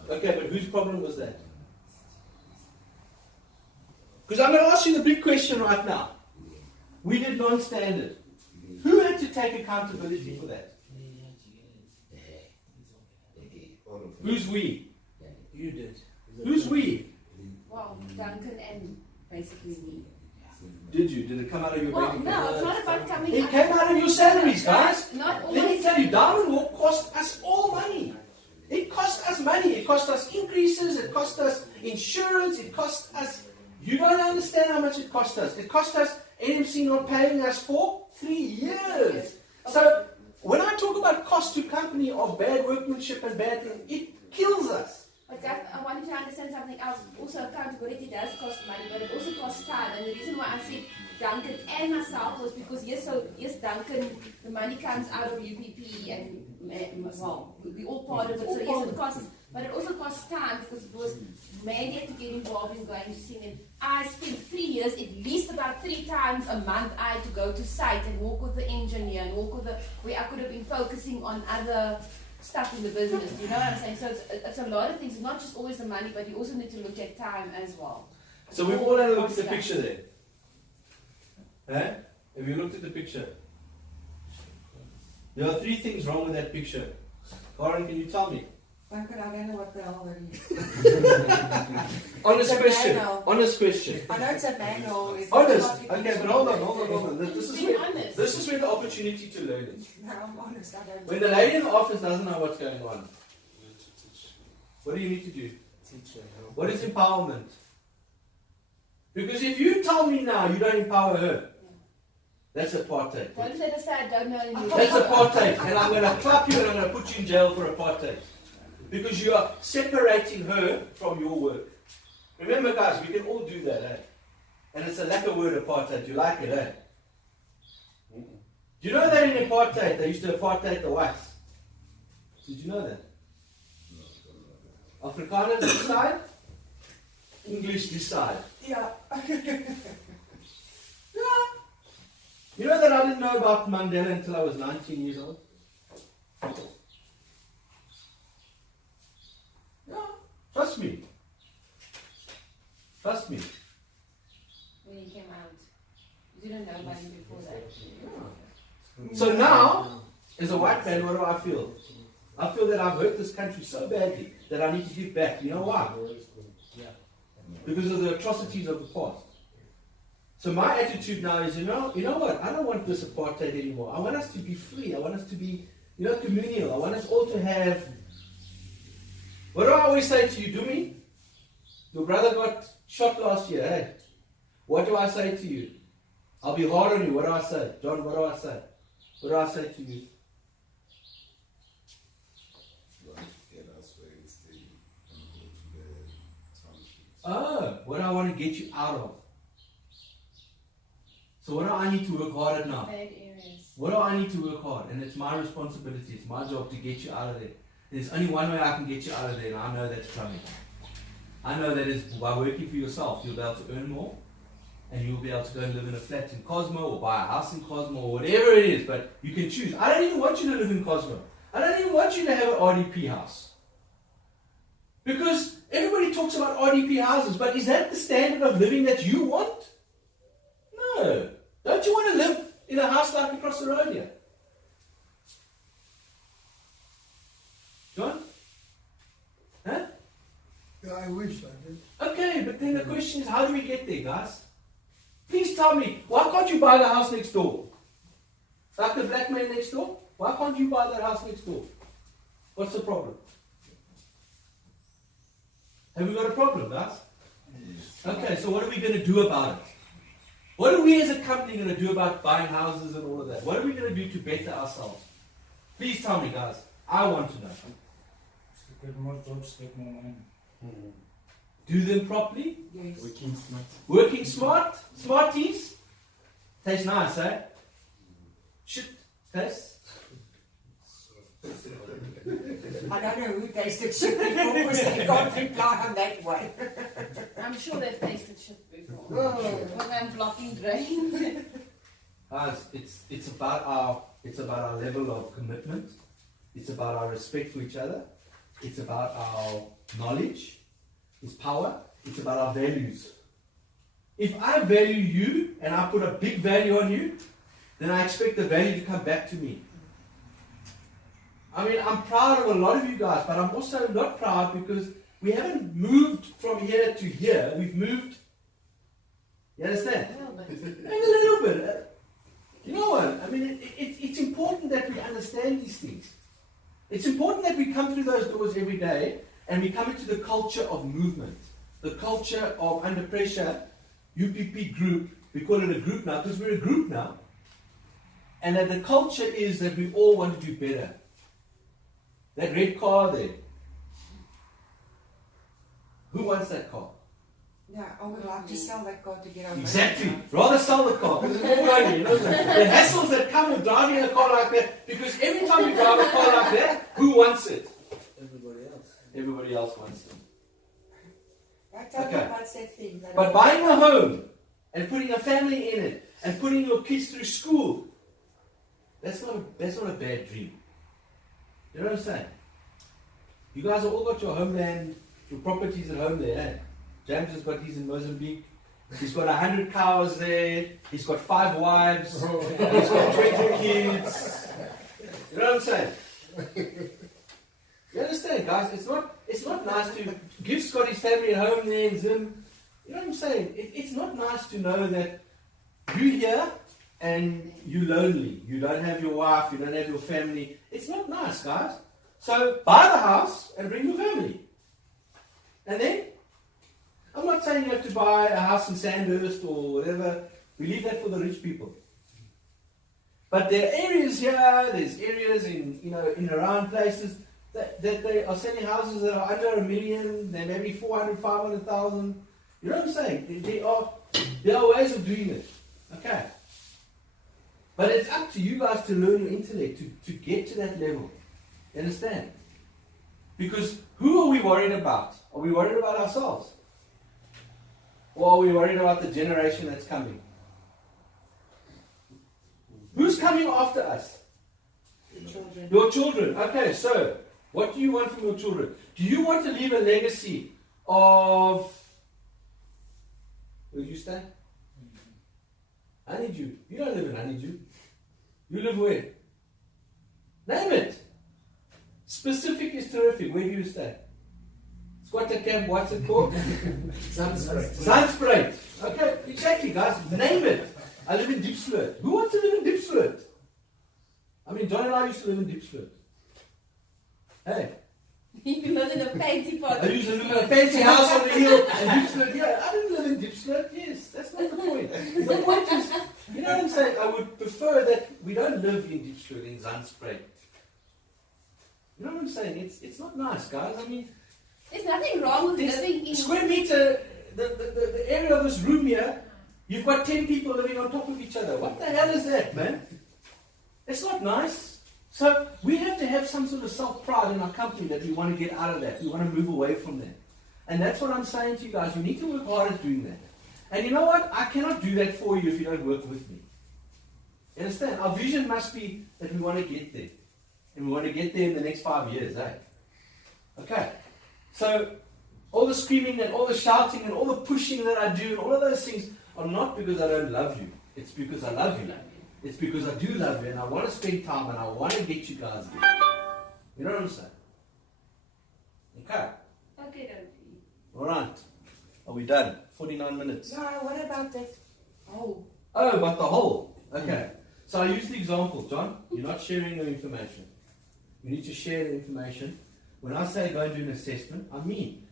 Okay, but whose problem was that? Because I'm going to ask you the big question right now. We did non-standard. Who had to take accountability for that? Who's we? You did. Who's we? Well, Duncan and basically me. Did you? Did it come out of your bank account? No, it's not about coming It came out of your salaries, guys. Not Let me always. tell you, Diamond Walk cost us all money. It cost us money. It cost us increases. It cost us insurance. It cost us... You don't understand how much it cost us. It cost us NMC not paying us for 3 years. So, when I talk about cost to company of bad workmanship and bad things, it kills us. But that, I wanted to understand something else. Also, accountability does cost money, but it also costs time. And the reason why I said Duncan and myself was because, yes, Duncan, the money comes out of UPP and, well, we're all part of it. So, yes, it costs, but it also costs time because it was mandated to get involved in going to sing. And I spent 3 years, at least about 3 times a month, I had to go to site and walk with the engineer and walk with where I could have been focusing on other stuff in the business, you know what I'm saying? So it's a lot of things, not just always the money, but you also need to look at time as well. So we've all had a look at the picture there. Eh? Have you looked at the picture? There are 3 things wrong with that picture. Karen, can you tell me? Duncan, I don't know what the hell that is. Honest question. Manual. Honest question. I know it's a manual. It's Honest. not- Okay, but hold on. Honest. This is where the opportunity to learn is. No, I'm honest. I don't When the lady in the office doesn't know what's going on, what do you need to do? Teacher. What is empowerment? Because if you tell me now you don't empower her, that's apartheid. Don't let us say I don't know anything. That's apartheid. And I'm going to clap you and I'm going to put you in jail for apartheid. Because you are separating her from your work. Remember, guys, we can all do that, eh? And it's a lack of word, apartheid. You like it, eh? Do you know that in apartheid, they used to apartheid the whites? Did you know that? Afrikaners this side, English this side. Yeah. Yeah. You know that I didn't know about Mandela until I was 19 years old? Yeah. Trust me. Trust me. When he came out, you didn't know about him before that. So now, as a white man, what do I feel? I feel that I've hurt this country so badly that I need to give back. You know why? Because of the atrocities of the past. So my attitude now is, you know what? I don't want this apartheid anymore. I want us to be free. I want us to be, communal. I want us all to have... What do I always say to you, Dumi? Your brother got shot last year, hey? What do I say to you? I'll be hard on you. What do I say? John, what do I say? What do I say to you? Oh, what do I want to get you out of? So what do I need to work hard at now? Bad areas. What do I need to work hard? And it's my responsibility, it's my job to get you out of there. There's only one way I can get you out of there, and I know that's plumbing. I know that is by working for yourself, you'll be able to earn more, and you'll be able to go and live in a flat in Cosmo, or buy a house in Cosmo, or whatever it is, but you can choose. I don't even want you to live in Cosmo. I don't even want you to have an RDP house. Because everybody talks about RDP houses, but is that the standard of living that you want? No. Don't you want to live in a house like across the road here? John? Huh? Yeah, I wish I did. Okay, but then the question is, how do we get there, guys? Please tell me, why can't you buy the house next door? Like the black man next door? Why can't you buy that house next door? What's the problem? Have we got a problem, guys? Okay, so what are we going to do about it? What are we as a company going to do about buying houses and all of that? What are we going to do to better ourselves? Please tell me, guys. I want to know. Get more jobs, get more money. Do them properly. Yes. Working smart. Working smart. Smarties. Tastes nice, eh? Shit. Tastes. I don't know who tasted shit before because they can't reply on that way. I'm sure they've tasted shit before. When I'm blocking drains. Guys, it's about our level of commitment. It's about our respect for each other. It's about our knowledge. It's power. It's about our values. If I value you and I put a big value on you, then I expect the value to come back to me. I mean, I'm proud of a lot of you guys, but I'm also not proud because we haven't moved from here to here. We've moved. You understand? And a little bit. You know what? I mean, it's important that we understand these things. It's important that we come through those doors every day and we come into the culture of movement, the culture of under pressure, UPP group. We call it a group now because we're a group now. And that the culture is that we all want to do better. That red car there. Who wants that car? Yeah, I would like to sell that car to get our Exactly. Rather sell the car. Because it's all money, you know? The hassles that come with driving a car like that. Because every time you drive a car like that, who wants it? Everybody else. Everybody else wants it. I tell you about that thing. But buying a home and putting a family in it and putting your kids through school, that's not a bad dream. You know what I'm saying? You guys have all got your homeland, your properties at home there. Eh? James has got his in Mozambique. He's got 100 cows there. He's got 5 wives. He's got 20 kids. You know what I'm saying? You understand, guys? It's not nice to give Scott his family at home there and Zim. You know what I'm saying? It's not nice to know that you're here and you're lonely. You don't have your wife. You don't have your family. It's not nice, guys. So buy the house and bring your family. And then, I'm not saying you have to buy a house in Sandhurst or whatever. We leave that for the rich people. But there are areas here, there's areas in around places that they are selling houses that are under $1 million, they're maybe 400, 500,000. You know what I'm saying? There are ways of doing it. Okay. But it's up to you guys to learn your intellect, to get to that level. You understand? Because who are we worried about? Are we worried about ourselves? Or are we worried about the generation that's coming? Who's coming after us? Your children. Your children. Okay, so what do you want from your children? Do you want to leave a legacy of... Where do you stay? Honeydew. You don't live in Honeydew. You live where? Name it. Specific is terrific. Where do you stay? Squatter camp, what's it called? Sunspray. Sunspray. Okay, exactly, guys. Name it. I live in Diepsloot. Who wants to live in Diepsloot? I mean, John and I used to live in Diepsloot. Hey. You live in a fancy part. I used to live in a fancy house on the hill and Diepsloot. Yeah, I didn't live in Diepsloot. Yes, that's not the point. The point is, you know what I'm saying? I would prefer that we don't live in Diepsloot, in Zandspruit. You know what I'm saying? It's not nice, guys. I mean, there's nothing wrong with living in square meter, the area of this room here, you've got 10 people living on top of each other. What the hell is that, man? It's not nice. So we have to have some sort of self-pride in our company that we want to get out of that. We want to move away from that. And that's what I'm saying to you guys. You need to work hard at doing that. And you know what? I cannot do that for you if you don't work with me. You understand? Our vision must be that we want to get there. And we want to get there in the next 5 years, eh? Okay. So, all the screaming and all the shouting and all the pushing that I do and all of those things are not because I don't love you. It's because I love you. It's because I do love you and I want to spend time and I want to get you guys there. You know what I'm saying? Okay. Okay, don't Alright. Are we done? 49 minutes. No, what about that? Oh. Oh, about the whole. Okay. So I use the example, John. You're not sharing the information. You need to share the information. When I say go and do an assessment, I mean,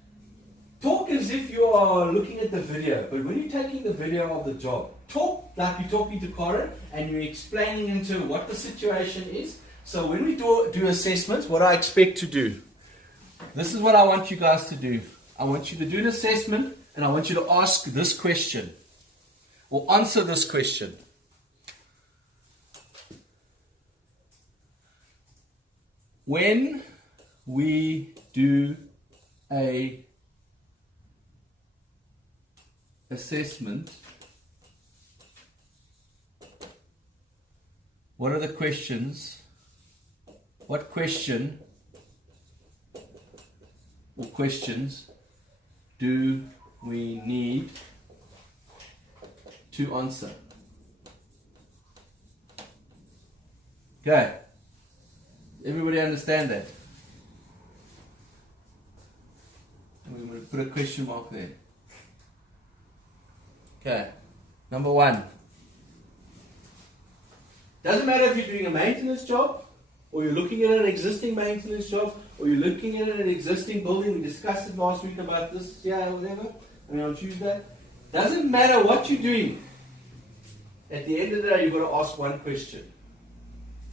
talk as if you are looking at the video, but when you're taking the video of the job, talk like you're talking to Corin, and you're explaining into what the situation is. So when we do assessments, what I expect to do, this is what I want you guys to do. I want you to do an assessment, and I want you to ask this question, or answer this question. When we do a assessment, what are the questions? What question or questions do we need to answer? Okay. Everybody understand that? We're going to put a question mark there. Okay. Number 1. Doesn't matter if you're doing a maintenance job, or you're looking at an existing maintenance job, or you're looking at an existing building. We discussed it last week about this, whatever. On Tuesday. Doesn't matter what you're doing. At the end of the day, you've got to ask one question.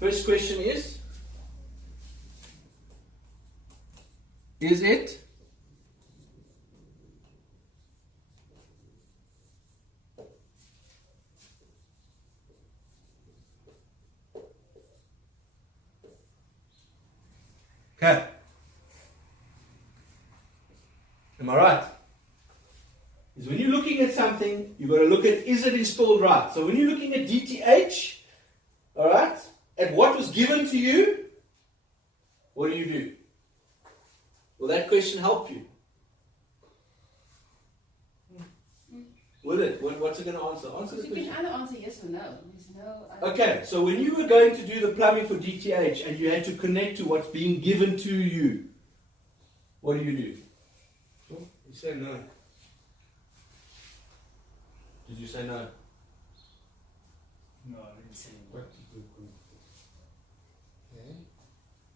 First question is it okay? Am I right? Is when you're looking at something, you've got to look at, is it installed right? So when you're looking at DTH, alright, at what was given to you, what do? Will that question help you? Will it? What's it going to answer? Answer the question. You can either answer yes or no. There's no. Okay, so when you were going to do the plumbing for DTH and you had to connect to what's being given to you, what do? You say no. Did you say no? No, I didn't say what to do. Yeah.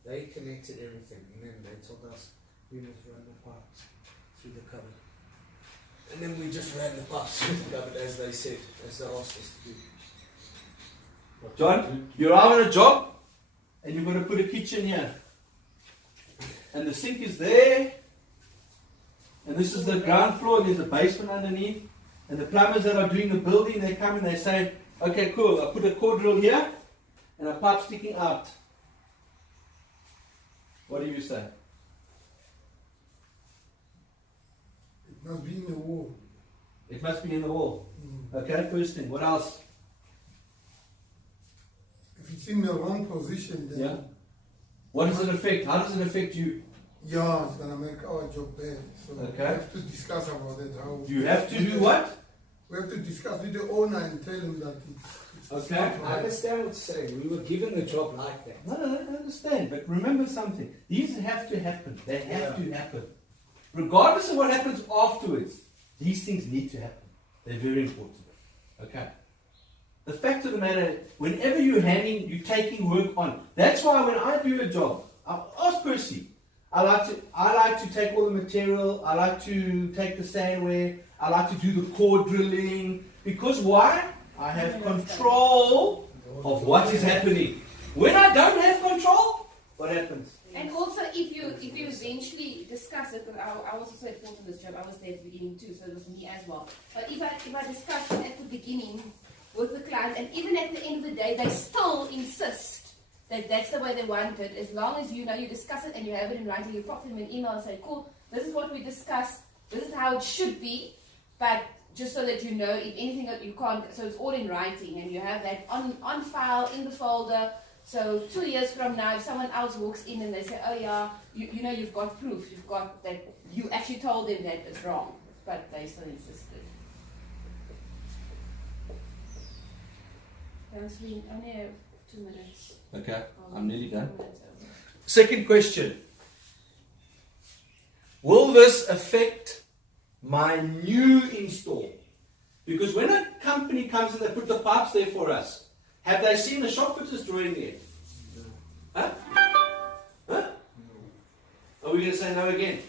They connected everything, and then they told us we must run the pipes through the cupboard. And then we just ran the pipes through the cupboard as they said, as they asked us to do. John, you're out on a job, and you've got to put a kitchen here. And the sink is there, and this is the ground floor, and there's a basement underneath. And the plumbers that are doing the building, they come and they say, okay, cool, I put a core drill here, and a pipe sticking out. What do you say? It must be in the wall. It must be in the wall. Okay, first thing. What else? If it's in the wrong position, then Yeah. What does it affect? How does it affect you? yeah, it's gonna make our job bad. So Okay. we have to discuss about it. How You have to do what? We have to discuss with the owner and tell him that it's Okay. not I right. understand what you're saying. We were given the job like that. No, I understand. But remember something. These have to happen. They have to happen. Regardless of what happens afterwards, these things need to happen. They're very important. Okay. The fact of the matter, whenever you're taking work on. That's why when I do a job, I'll ask Percy. I like to take all the material. I like to take the sandware. I like to do the core drilling. Because why? I have control of what is happening. When I don't have control, what happens? And also, if you eventually discuss it, because I was also involved in this job, I was there at the beginning too, so it was me as well. But if I discuss it at the beginning with the client, and even at the end of the day, they still insist that that's the way they want it, as long as you discuss it and you have it in writing, you pop them an email and say, cool, this is what we discussed, this is how it should be, but just so that you know, if anything that you can't, so it's all in writing, and you have that on file, in the folder. So 2 years from now, if someone else walks in and they say, oh yeah, you've got proof, you've got that, you actually told them that it's wrong, but they still insisted. Thanks, we only have 2 minutes. Okay, I'm nearly done. 2 minutes over. Second question. Will this affect my new install? Because when a company comes and they put the pipes there for us, have they seen the shop fitters drawing there? Huh? Huh? Are we going to say no again?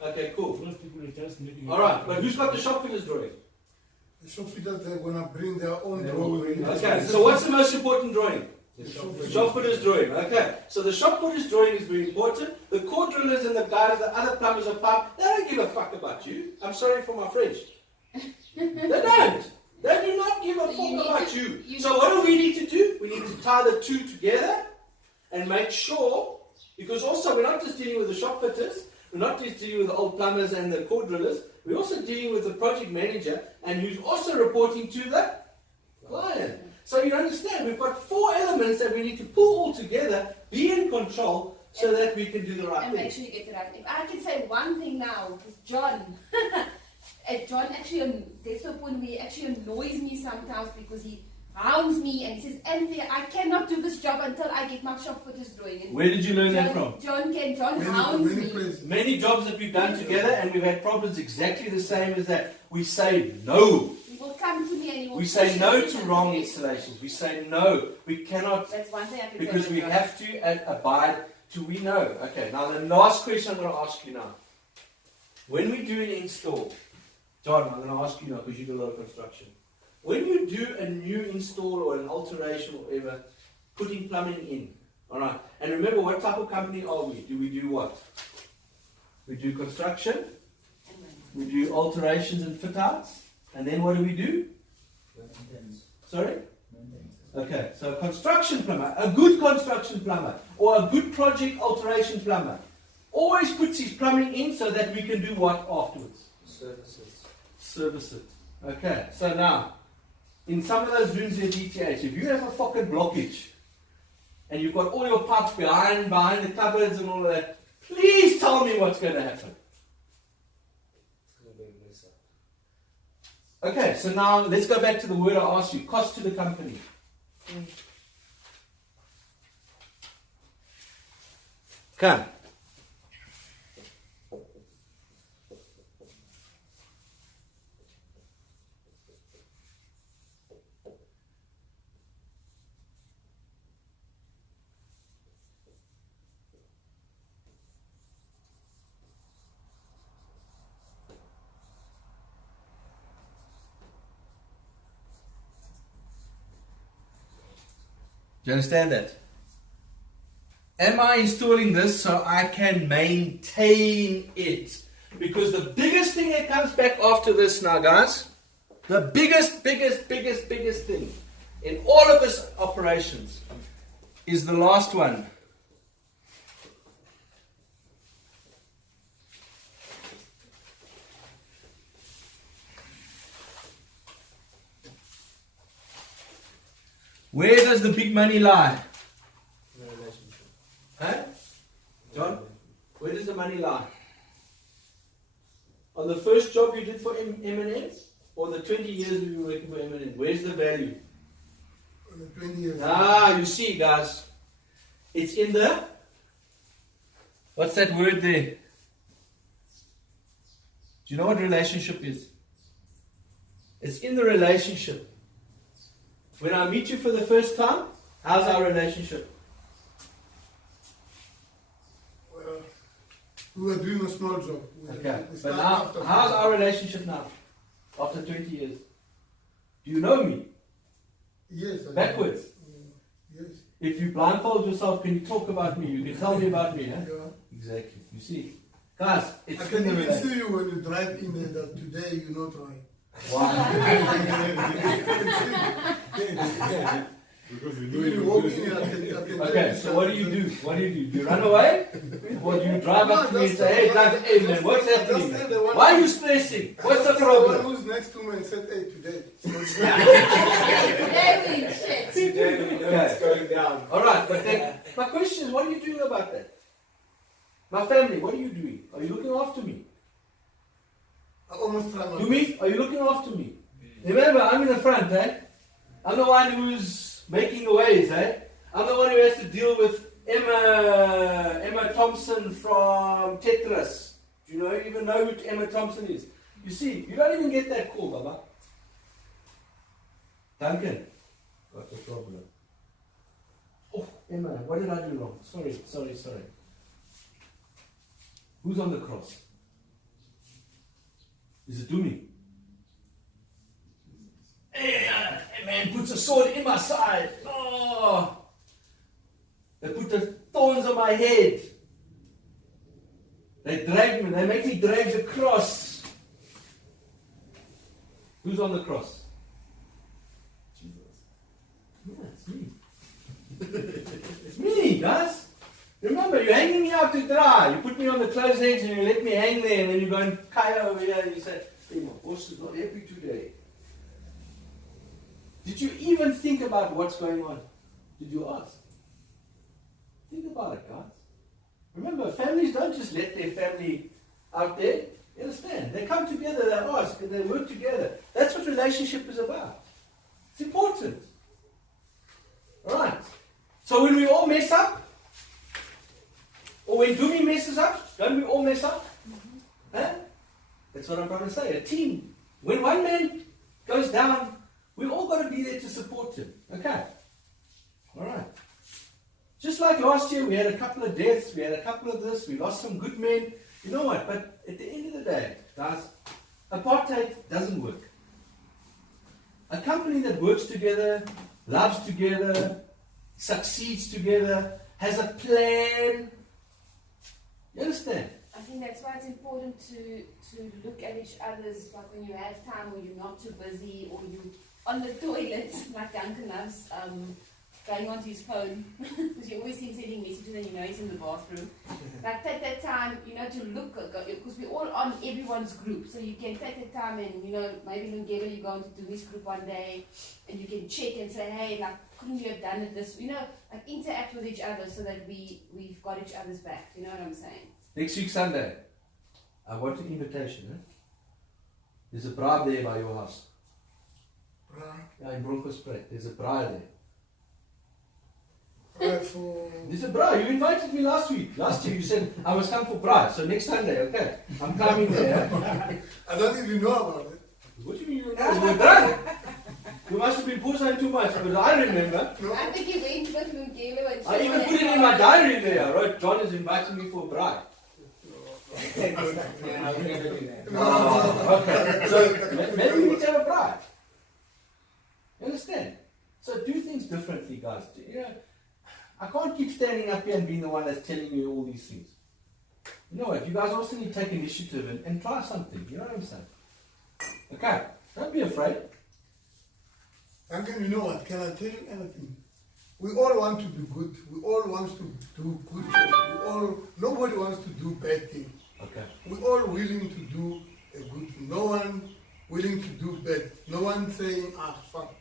Okay, cool. Most people are just making Alright, but who's got the shop fitters drawing? The shop fitters, they're going to bring their own drawing. Okay, so what's the most important drawing? The shop fitter's drawing. Okay, so the shop fitter's drawing is very important. The core drillers and the guys, the other plumbers of pipe, they don't give a fuck about you. I'm sorry for my French. They don't. They do not give a fuck about you. So what do we need to do? We need to tie the two together and make sure, because also we're not just dealing with the shop fitters, we're not just dealing with the old plumbers and the core drillers, we're also dealing with the project manager and who's also reporting to the client. So you understand, we've got 4 elements that we need to pull all together, be in control, so that we can do the right and thing. make sure you get it right. If I can say one thing now, because John, John actually, there's a point where he actually annoys me sometimes because he hounds me and he says, Anthea, I cannot do this job until I get my shop fitter's drawing. And Where did you learn that from? John hounds me. Many jobs that we've done together and we've had problems exactly the same as that. We say no. He will come to me and he will We say no to me. wrong installations. We say no. We cannot, That's one thing I can because say we about have to abide to we know. Okay, now the last question I'm going to ask you now. When we do an install, John, I'm going to ask you now because you do a lot of construction. When you do a new install or an alteration or whatever, putting plumbing in, alright, and remember what type of company are we? Do we do what? We do construction, we do alterations and fit outs, and then what do we do? Sorry? Okay, so a construction plumber, a good construction plumber, or a good project alteration plumber, always puts his plumbing in so that we can do what afterwards? Service it. Okay, so now, in some of those rooms at DTH, if you have a fucking blockage, and you've got all your pipes behind the cupboards and all of that, please tell me what's going to happen. Okay, so now let's go back to the word I asked you, cost to the company. Okay. Do you understand that? Am I installing this so I can maintain it? Because the biggest thing that comes back after this now, guys, the biggest thing in all of this operations is the last one. Where does the big money lie? No relationship. Huh? John? Where does the money lie? On the first job you did for M&S? Or the 20 years you were working for M&S? Where's the value? 20 years. Ah, you see, guys. It's in the... What's that word there? Do you know what relationship is? It's in the relationship. When I meet you for the first time, how's our relationship? Well, we were doing a small job. Okay, We but started now, after- how's our relationship now? After 20 years? Do you know me? Yes. I do. Backwards? Yes. If you blindfold yourself, can you talk about me? You can tell me about me, huh? Yeah. Exactly. You see? Guys, it's I in can the even relationship. see you when you drive in there that today you're not right. Wow. Because we When you walk in, I can Okay, so what do? Do you run away? Or do you drive up to me and say, hey, hey man, what's happening? Why are you stressing? What's the The problem? one who's next to me and said, hey, today. Very shit. It's going down. Alright, but then my question is, what are you doing about that? My family, what are you doing? Are you looking after me? I almost tried my You mean, are you looking after me? Remember, I'm in the front, eh? I'm the one who's making the waves, eh? I'm the one who has to deal with Emma Thompson from Tetris. Do you even know who Emma Thompson is? You see, you don't even get that call, Baba. Duncan. What's the problem? Oh, Emma, what did I do wrong? Sorry. Who's on the cross? Is it Dumi? Hey, a man puts a sword in my side. Oh, they put the thorns on my head. They drag me. They make me drag the cross. Who's on the cross? Jesus. Yeah, it's me. It's me, guys. Remember, you're hanging me out to dry. You put me on the clothes legs and you let me hang there, and then you go and kite over here and you say, hey, my boss is not happy today. Did you even think about what's going on? Did you ask? Think about it, guys. Remember, families don't just let their family out there. You understand? They come together, they ask, and they work together. That's what relationship is about. It's important. Alright. So when we all mess up, or when Dumi messes up, don't we all mess up? Huh? That's what I'm trying to say. A team. When one man goes down, we all got to be there to support him. Okay? Alright. Just like last year, we had a couple of deaths, we had a couple of this, we lost some good men. You know what? But at the end of the day, guys, apartheid doesn't work. A company that works together, loves together, succeeds together, has a plan. You understand? I think that's why it's important to look at each other's, like when you have time when you're not too busy or you on the toilet, like Duncan loves going onto his phone, because you always see him sending messages and you know he's in the bathroom. Like take that time, you know, to look, because we're all on everyone's group, so you can take that time and, you know, maybe Lungelo, you go into this group one day and you can check and say, hey, like, couldn't you have done it this, you know, like interact with each other so that we've got each other's back, you know what I'm saying? Next week Sunday, I want an invitation. Eh? There's a bride there by your house. Yeah, in Bronkhorstspruit. There's a bride there. There's a bride. You invited me last week. Last year you said I must come for bride. So next Sunday, okay. I'm coming there. I don't even know about it. What do you mean you know? We're drunk. You must have been pouring too much, but I remember. I think he went with Lungelo and I even put it in my diary there. I wrote, John is inviting me for a bride. I would never do that. Okay. So maybe we need to have a bride. You understand? So do things differently, guys. You know, I can't keep standing up here and being the one that's telling you all these things. You know what? You guys also need to take initiative and try something. You know what I'm saying? Okay. Don't be afraid. Duncan, you know what? Can I tell you anything? We all want to be good. We all want to do good things. Nobody wants to do bad things. Okay. We're all willing to do a good thing. No one willing to do bad. No one saying, fuck.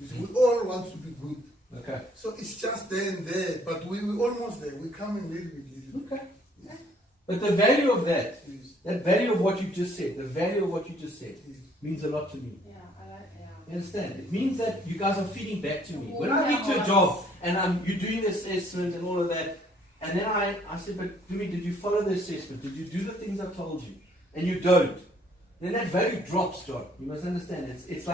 We all want to be good. Okay. So it's just there and there, but we're almost there. We're coming little bit. Okay. But the value of that value of what you just said, means a lot to me. Yeah, You understand? It means that you guys are feeding back to me. When I get to a job and you're doing the assessment and all of that, and then I said, but Dumi, did you follow the assessment? Did you do the things I told you? And you don't. Then that value drops, John. You must understand. It's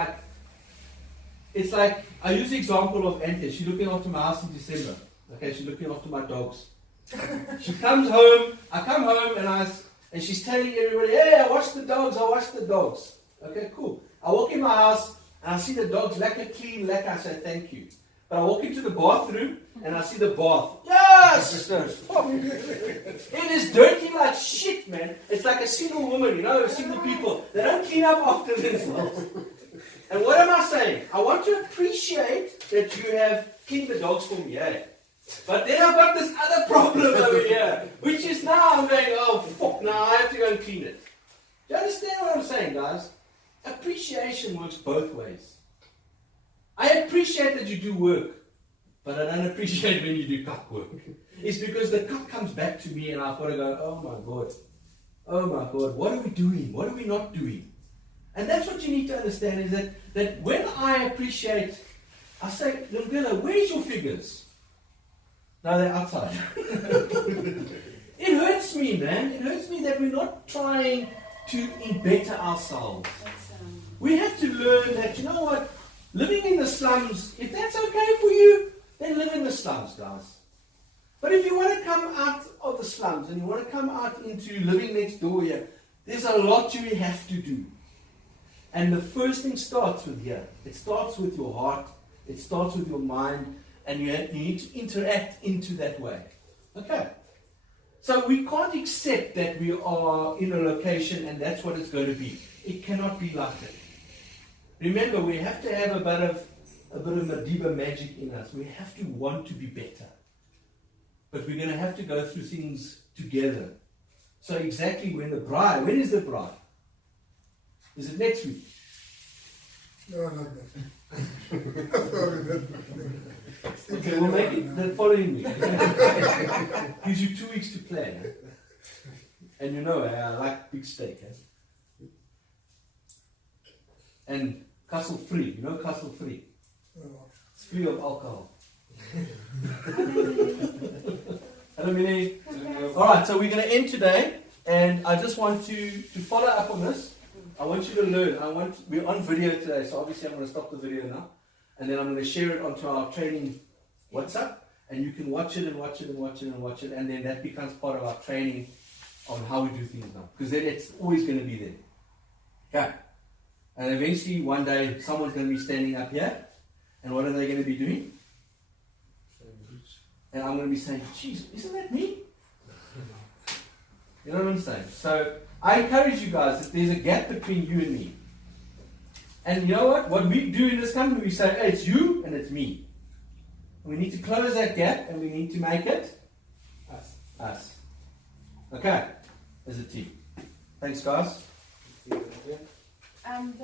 like, I use the example of Ante. She's looking after my house in December. Okay, she's looking after my dogs. She comes home, I come home and she's telling everybody, hey, I watched the dogs. Okay, cool. I walk in my house and I see the dogs clean, I say thank you. But I walk into the bathroom and I see the bath. Yes, sisters. It is dirty like shit, man. It's like a single woman, single people. They don't clean up after themselves. And what am I saying? I want to appreciate that you have cleaned the dogs for me, eh? But then I've got this other problem over here, which is now I'm going, oh fuck, now I have to go and clean it. Do you understand what I'm saying, guys? Appreciation works both ways. I appreciate that you do work, but I don't appreciate when you do cuck work. It's because the cuck comes back to me and I've got to go, oh my God, what are we doing? What are we not doing? And that's what you need to understand is that when I appreciate, I say, Lungelo, where's your figures? No, they're outside. It hurts me, man. It hurts me that we're not trying to better ourselves. We have to learn that, you know what, living in the slums, if that's okay for you, then live in the slums, guys. But if you want to come out of the slums and you want to come out into living next door here, there's a lot you have to do. And the first thing starts with here. It starts with your heart. It starts with your mind. And you need to interact into that way. Okay. So we can't accept that we are in a location and that's what it's going to be. It cannot be like that. Remember, we have to have a bit of Madiba magic in us. We have to want to be better. But we're going to have to go through things together. So exactly when is the bride? Is it next week? No, not that. Sorry, that. Okay, we'll make it the following week. Gives you 2 weeks to plan. And you know, I like big steak. And castle free. You know castle free? It's free of alcohol. Hello, Minnie. Alright, so we're going to end today. And I just want to follow up on this. I want you to learn. We're on video today, so obviously I'm going to stop the video now. And then I'm going to share it onto our training WhatsApp. And you can watch it and watch it and watch it and watch it. And then that becomes part of our training on how we do things now. Because then it's always going to be there. Okay. And eventually one day someone's going to be standing up here. And what are they going to be doing? And I'm going to be saying, geez, isn't that me? You know what I'm saying? So I encourage you guys that there's a gap between you and me. And you know what? What we do in this company, we say, hey, it's you and it's me. We need to close that gap and we need to make it us. Okay, as a team. Thanks, guys. And